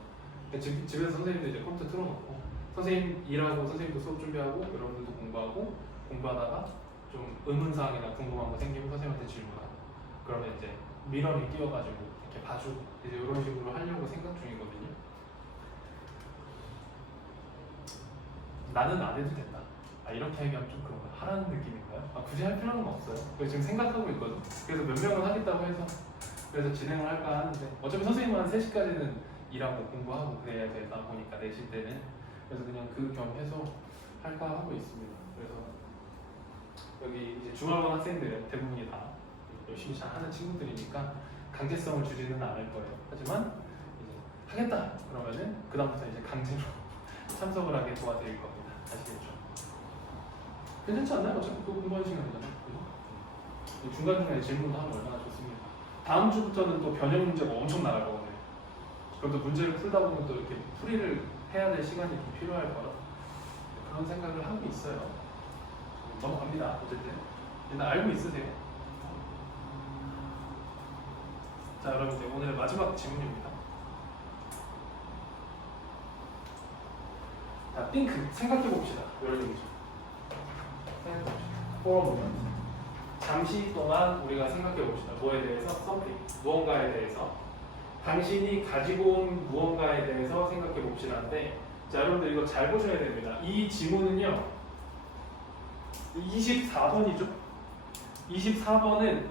그러니까 집에서 선생님도 이제 컴퓨터 틀어놓고 선생님 일하고 선생님도 수업 준비하고 여러분들도 공부하고 공부하다가 좀 의문사항이나 궁금한 거 생기면 선생님한테 질문하고 그러면 이제 민원이 끼워가지고 이렇게 봐주고 이제 이런 식으로 하려고 생각 중이거든요. 나는 안 해도 된다. 이렇게 얘기하면 좀 그런가? 하라는 느낌인가요? 굳이 할 필요는 없어요. 그래서 지금 생각하고 있거든. 그래서 몇 명은 하겠다고 해서 그래서 진행을 할까 하는데 어차피 선생님은 한 3시까지는 일하고 공부하고 그래야 되다 보니까 4시 때는 그래서 그냥 그 겸해서 할까 하고 있습니다. 그래서 여기 이제 중학원 학생들은 대부분이 다 열심히 잘 하는 친구들이니까 강제성을 주지는 않을 거예요. 하지만 이제 하겠다 그러면은 그 다음부터 이제 강제로 참석을 하게 도와드릴 겁니다. 아시겠죠? 괜찮지 않나요? 어차피 그거 공부하는 시간이잖아요. 그죠? 중간중간에 질문도 하면 얼마나 좋습니다. 다음 주부터는 또 변형 문제가 엄청 나갈 거거든요. 그럼 또 문제를 풀다 보면 또 이렇게 풀이를 해야 될 시간이 좀 필요할 거라 그런 생각을 하고 있어요. 넘어갑니다. 어쨌든 일단 알고 있으세요. 자, 여러분들 오늘 마지막 질문입니다. 자, think 생각해 봅시다. 이런 얘기죠. 생각해 봅시다. for a moment. 잠시 동안 우리가 생각해 봅시다. 뭐에 대해서? something. 무언가에 대해서. 당신이 가지고 온 무언가에 대해서 생각해 봅시다인데, 자, 여러분들 이거 잘 보셔야 됩니다. 이 지문은요, 24번이죠? 24번은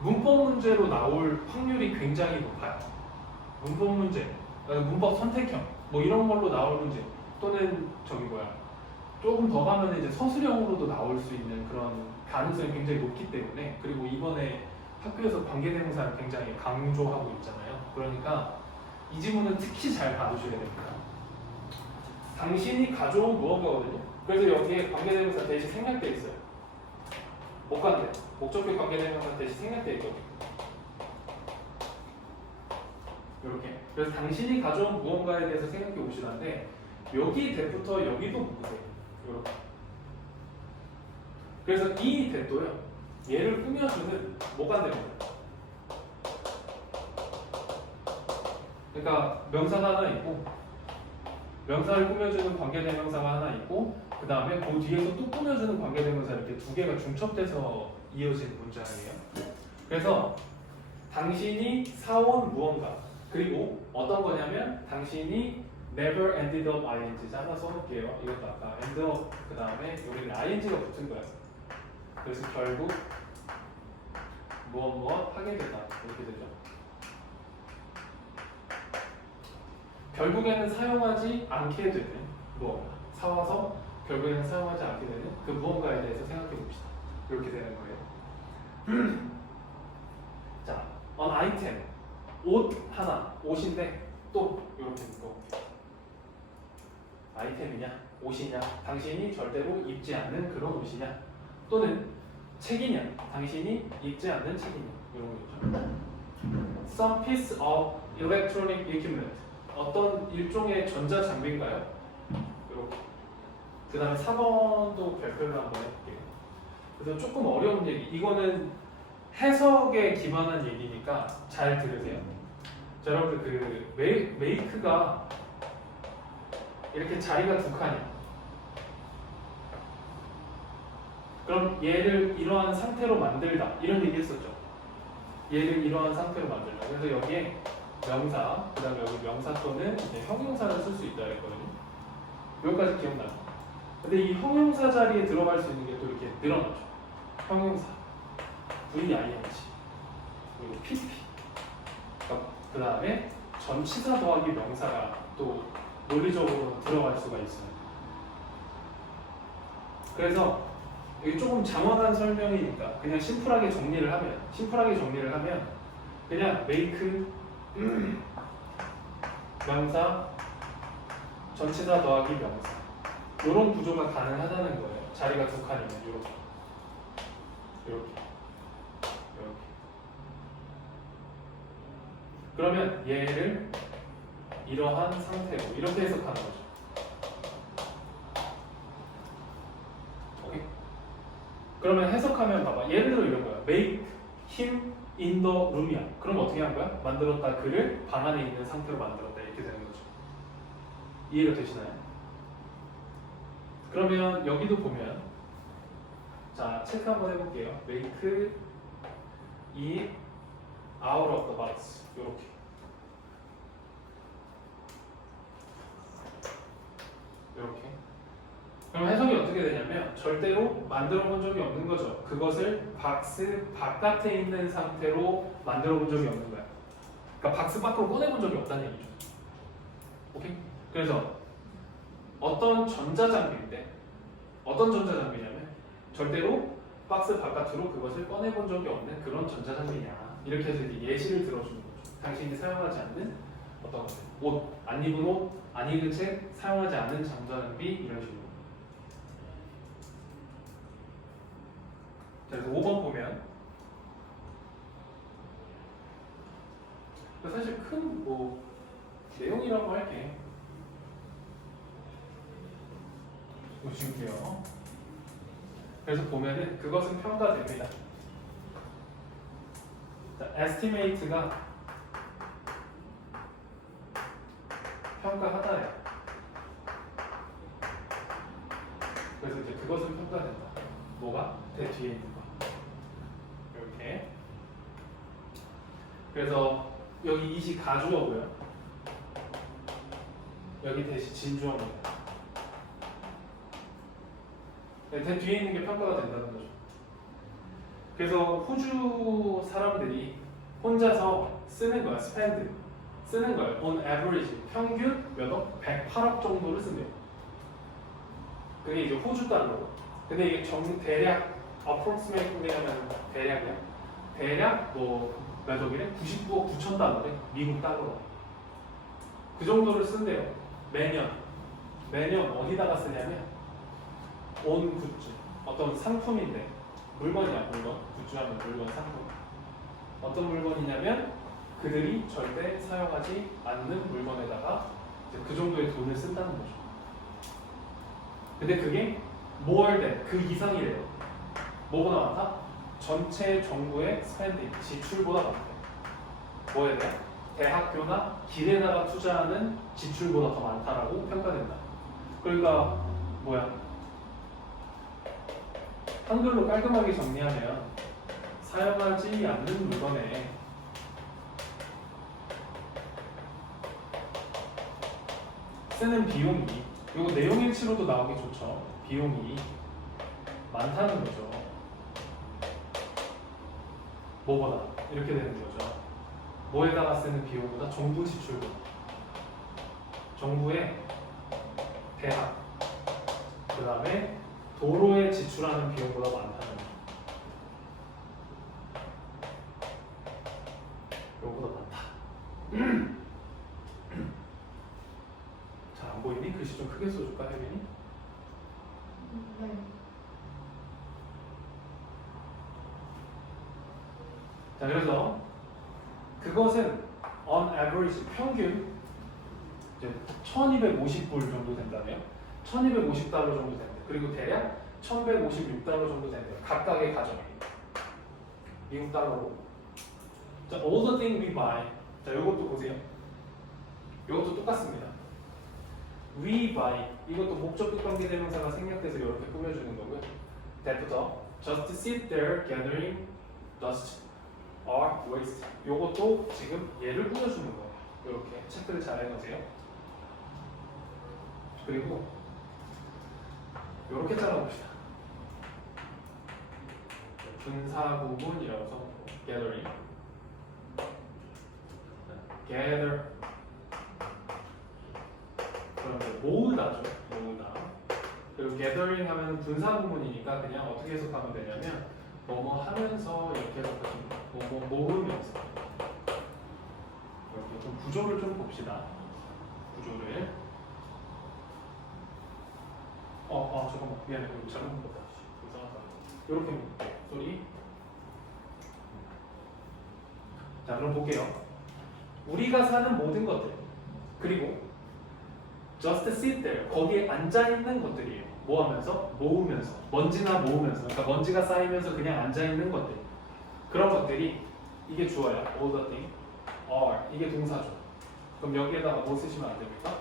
문법 문제로 나올 확률이 굉장히 높아요. 문법 문제, 문법 선택형, 뭐 이런 걸로 나올 문제, 또는 저기 뭐야, 조금 더 가면 이제 서술형으로도 나올 수 있는 그런 가능성이 굉장히 높기 때문에, 그리고 이번에 학교에서 관계대명사를 굉장히 강조하고 있잖아요. 그러니까 이 지문은 특히 잘 봐주셔야 됩니다. 당신이 가져온 무언가거든요. 그래서 여기에 관계대명사 대신 생략돼 있어요. 목관대, 목적격 관계대명사 대신 생략돼 있거든요. 이렇게. 그래서 당신이 가져온 무언가에 대해서 생각해 보시는데, 여기 대부터 여기도 묶으세요. 이렇게. 그래서 이 대도요, 얘를 꾸며주는 목관대입니다. 그러니까 명사가 하나 있고, 명사를 꾸며주는 관계대명사가 하나 있고, 그 다음에 그 뒤에서 또 꾸며주는 관계대명사, 이렇게 두 개가 중첩돼서 이어진 문장이에요. 그래서 당신이 사온 무언가, 그리고 어떤 거냐면 당신이 never ended up ing. 자, 하나 써놓을게요. 이것도 아까 end up, 그 다음에 여기는 ing가 붙은 거야. 그래서 결국 무엇 하게 되다, 이렇게 되죠. 결국에는 사용하지 않게 되는 무언가, 사와서 결국에는 사용하지 않게 되는 그 무언가에 대해서 생각해 봅시다. 이렇게 되는 거예요. 자, on item, 옷 하나, 옷인데 또 이렇게 묶어볼게요. 아이템이냐, 옷이냐, 당신이 절대로 입지 않는 그런 옷이냐, 또는 책이냐, 당신이 입지 않는 책이냐, 이런 거죠. Some piece of electronic equipment, 어떤 일종의 전자 장비인가요? 이렇게. 그 다음에 4번도 별표를 한번 해볼게요. 그래서 조금 어려운 얘기, 이거는 해석에 기반한 얘기니까 잘 들으세요. 자, 여러분들 그 메이크가 이렇게 자리가 두 칸이에요. 그럼 얘를 이러한 상태로 만들다, 이런 얘기 했었죠. 얘를 이러한 상태로 만들다. 그래서 여기에 명사, 그 다음에 여기 명사 또는 이제 형용사를 쓸 수 있다 했거든요. 여기까지 기억나요? 근데 이 형용사 자리에 들어갈 수 있는 게 또 이렇게 늘어나죠. 형용사, VING, 그리고 PP. 그 다음에 전치사 더하기 명사가 또 논리적으로 들어갈 수가 있어요. 그래서 이게 조금 장황한 설명이니까 그냥 심플하게 정리를 하면 그냥 make 명사 전치사 더하기 명사, 이런 구조가 가능하다는 거예요. 자리가 두 칸이면 이렇게. 그러면 얘를 이러한 상태로 이렇게 해석하는 거죠. 오케이? 그러면 해석하면 봐봐. 예를 들어 이런 거야. Make him in the room이야. 그럼 어떻게 한 거야? 만들었다, 그를 방 안에 있는 상태로 만들었다, 이렇게 되는 거죠. 이해가 되시나요? 그러면 여기도 보면, 자, 체크 한번 해볼게요. Make it out of the box. 이렇게. 이렇게. 그럼 해석이 어떻게 되냐면 절대로 만들어 본 적이 없는 거죠. 그것을 박스 바깥에 있는 상태로 만들어 본 적이 없는 거야. 그러니까 박스 밖으로 꺼내 본 적이 없다는 얘기죠. 오케이? 그래서 어떤 전자장비인데, 어떤 전자장비냐면 절대로 박스 바깥으로 그것을 꺼내 본 적이 없는 그런 전자장비냐, 이렇게 해서 이제 예시를 들어주는 거죠. 당신이 사용하지 않는 어떤 것들, 옷, 안 입은 옷, 안 읽은 책, 사용하지 않는 전자장비, 이런 식으로. 자, 그래서 5번 보면 사실 큰 뭐 내용이라고 할게 보실게요. 그래서 보면은 그것은 평가됩니다. 자, estimate가 평가하다예요. 그래서 이제 그것은 평가된다. 뭐가? 대 뒤에 있는 거. 그래서 여기 이시 가주어고요. 여기 대시 진주어입니다. 네, 뒤에 있는 게 평가가 된다는 거죠. 그래서 호주 사람들이 혼자서 쓰는 거야, spend 쓰는 거예요. on average 평균 몇 억? 108억 정도를 쓴대요. 그게 이제 호주 달러로. 근데 이게 대략 approximately 하면 대략이야. 대략 몇 억이래? 99억 9천 달러래. 미국 달러로. 그 정도를 쓴대요. 매년 어디다가 쓰냐면 on 굿즈. 어떤 상품인데 물건이야 물건. 굿즈하면 물건 상품. 어떤 물건이냐면 그들이 절대 사용하지 않는 물건에다가 이제 그 정도의 돈을 쓴다는 거죠. 근데 그게 more than 그 이상이래요. 뭐보다 많다? 전체 정부의 스펜딩 지출보다 많대. 뭐에 대해? 대학교나 길에다가 투자하는 지출보다 더 많다라고 평가된다. 그러니까 뭐야? 한글로 깔끔하게 정리하면 사용하지 않는 물건에 쓰는 비용이 이거 내용일치로도 나오기 좋죠. 비용이 많다는 거죠. 뭐보다 이렇게 되는 거죠. 뭐에다가 쓰는 비용보다 정부 지출보다 정부의 대학 그 다음에 도로에 지출하는 비용보다 많다는 거죠. 이거보다 많다. 잘 안 보이니? 글씨 좀 크게 써줄까, 혜민이? 네. 자, 그래서 그것은 on average 평균 이제 1250불 정도 된다며 1250달러 정도 된대. 그리고 대략 1156달러 정도 된대요. 각각의 가정에. 미국 달러로. 자, all the things we buy. 자, 이것도 보세요. 이것도 똑같습니다. We buy. 이것도 목적격 관계대명사가 생략돼서 이렇게 꾸며주는 거고요. that부터 just sit there gathering dust or waste. 요것도 지금 얘를 꾸며주는 거예요. 이렇게 체크를 잘 해놓으세요. 그리고 이렇게 잘라봅시다. 분사구문이라고 써놓고 gathering, gather. 그럼 모으다죠. 모으다. 그리고 gathering 하면 분사구문이니까 그냥 어떻게 해석하면 되냐면 뭐뭐 하면서 이렇게 해석하시면 뭐뭐 모으면서. 이렇게 좀 구조를 좀 봅시다. 구조를. 잠깐만. 미안해. 이거 잘못 먹었다. 이상하다. 이렇게 먹을게요. 소리. 자, 그럼 볼게요. 우리가 사는 모든 것들. 그리고 just sit there. 거기에 앉아있는 것들이에요. 뭐 하면서? 모으면서. 먼지나 모으면서. 그러니까 먼지가 쌓이면서 그냥 앉아있는 것들. 그런 것들이 이게 주어야. all the thing. are. 이게 동사죠. 그럼 여기에다가 뭐 쓰시면 안 됩니까?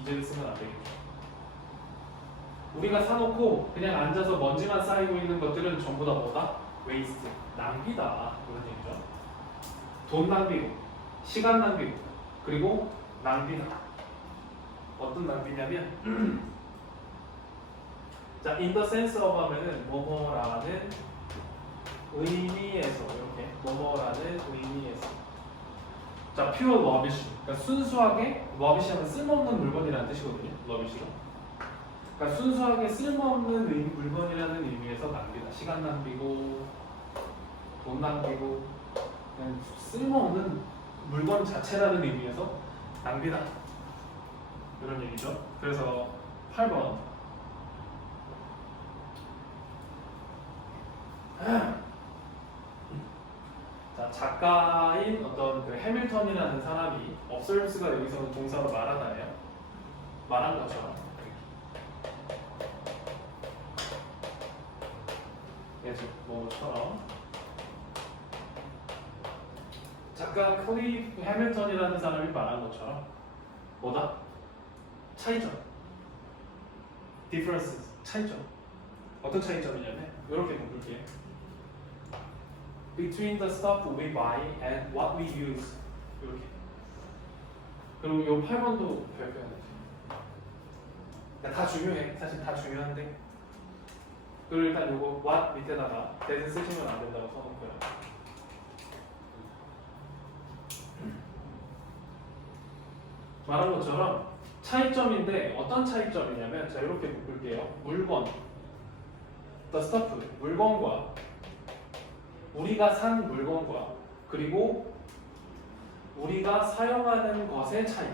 이제를 쓰면 안 되겠죠. 우리가 사놓고 그냥 앉아서 먼지만 쌓이고 있는 것들은 전부 다 뭐다? waste. 낭비다. 그런 얘기죠. 돈 낭비고, 시간 낭비고, 그리고 낭비다. 어떤 낭비냐면 자, in the sense of 하면은 뭐뭐라는 의미에서 이렇게 뭐뭐라는 의미에서 자, pure rubbish. 그러니까 순수하게 rubbish 하면 쓸모없는 물건이라는 뜻이거든요. rubbish가. 그러니까 순수하게 쓸모없는 물건이라는 의미에서 낭비다. 시간 낭비고 돈 낭비고 그냥 쓸모없는 물건 자체라는 의미에서 낭비다. 이런 얘기죠. 그래서 8번 자, 작가인 어떤 그 해밀턴이라는 사람이 observes가 여기서는 동사로 말하다예요. 말한 것처럼 예전 뭐처럼 작가 클리프 해밀턴이라는 사람이 말한 것처럼 뭐다? 차이점 difference 차이점 어떤 차이점이냐면 이렇게 묶을게요. between the stuff we buy and what we use. 이렇게. 그리고 이 8번도 별표해야 돼. 다 중요해. 사실 다 중요한데. 그리고 일단 요거 what 밑에다가 that 쓰시면 안 된다고 써놓고요. 말한 것처럼 차이점인데 어떤 차이점이냐면 자 이렇게 묶을게요. 물건, the stuff, 물건과 우리가 산 물건과 그리고 우리가 사용하는 것의 차이.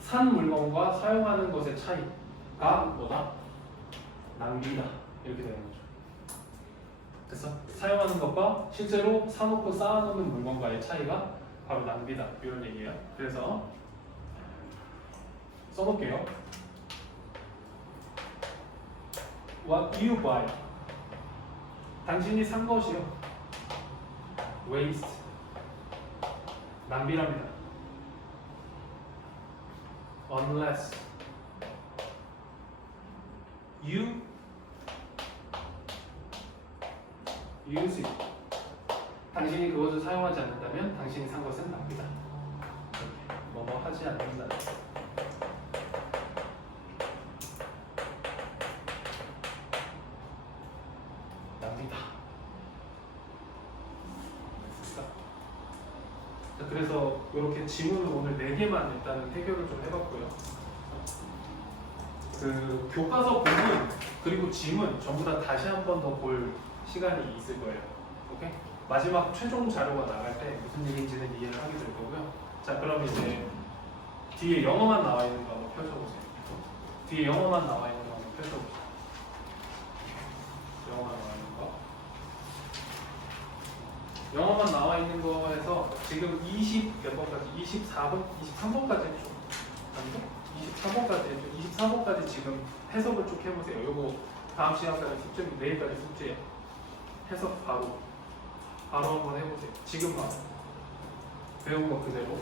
산 물건과 사용하는 것의 차이가 뭐다? 낭비다. 이렇게 되는 거죠. 그래서 사용하는 것과 실제로 사놓고 쌓아놓는 물건과의 차이가 바로 낭비다. 이런 얘기예요. 그래서 써놓을게요. What you buy. 당신이 산 것이요. Waste. 낭비랍니다. Unless you use it. 당신이 그것을 사용하지 않는다면 당신이 산 것은 낭비다. 뭐뭐 하지 않는다. 낭비다. 자, 그래서 이렇게 지문을 오늘 4개만 일단은 해결을 좀 해봤고요. 그 교과서 부분 그리고 지문 전부 다 다시 한 번 더 볼 시간이 있을 거예요. 오케이? 마지막 최종 자료가 나갈 때 무슨 얘기인지는 이해를 하게 될 거고요. 자, 그럼 이제 뒤에 영어만 나와 있는 거 한번 펼쳐보세요. 뒤에 영어만 나와 있는 거 한번 펼쳐보세요. 영어만 나와 있는 거. 영어만 나와 있는 거에서 지금 20 몇 번까지? 24번? 23번까지 했죠? 아니죠? 23번까지 했죠? 23번까지 지금 해석을 쭉 해보세요. 요거 다음 시간까지 숙제, 내일까지 숙제예요. 해석 바로 한번 해보세요. 지금 바로 배운 거 그대로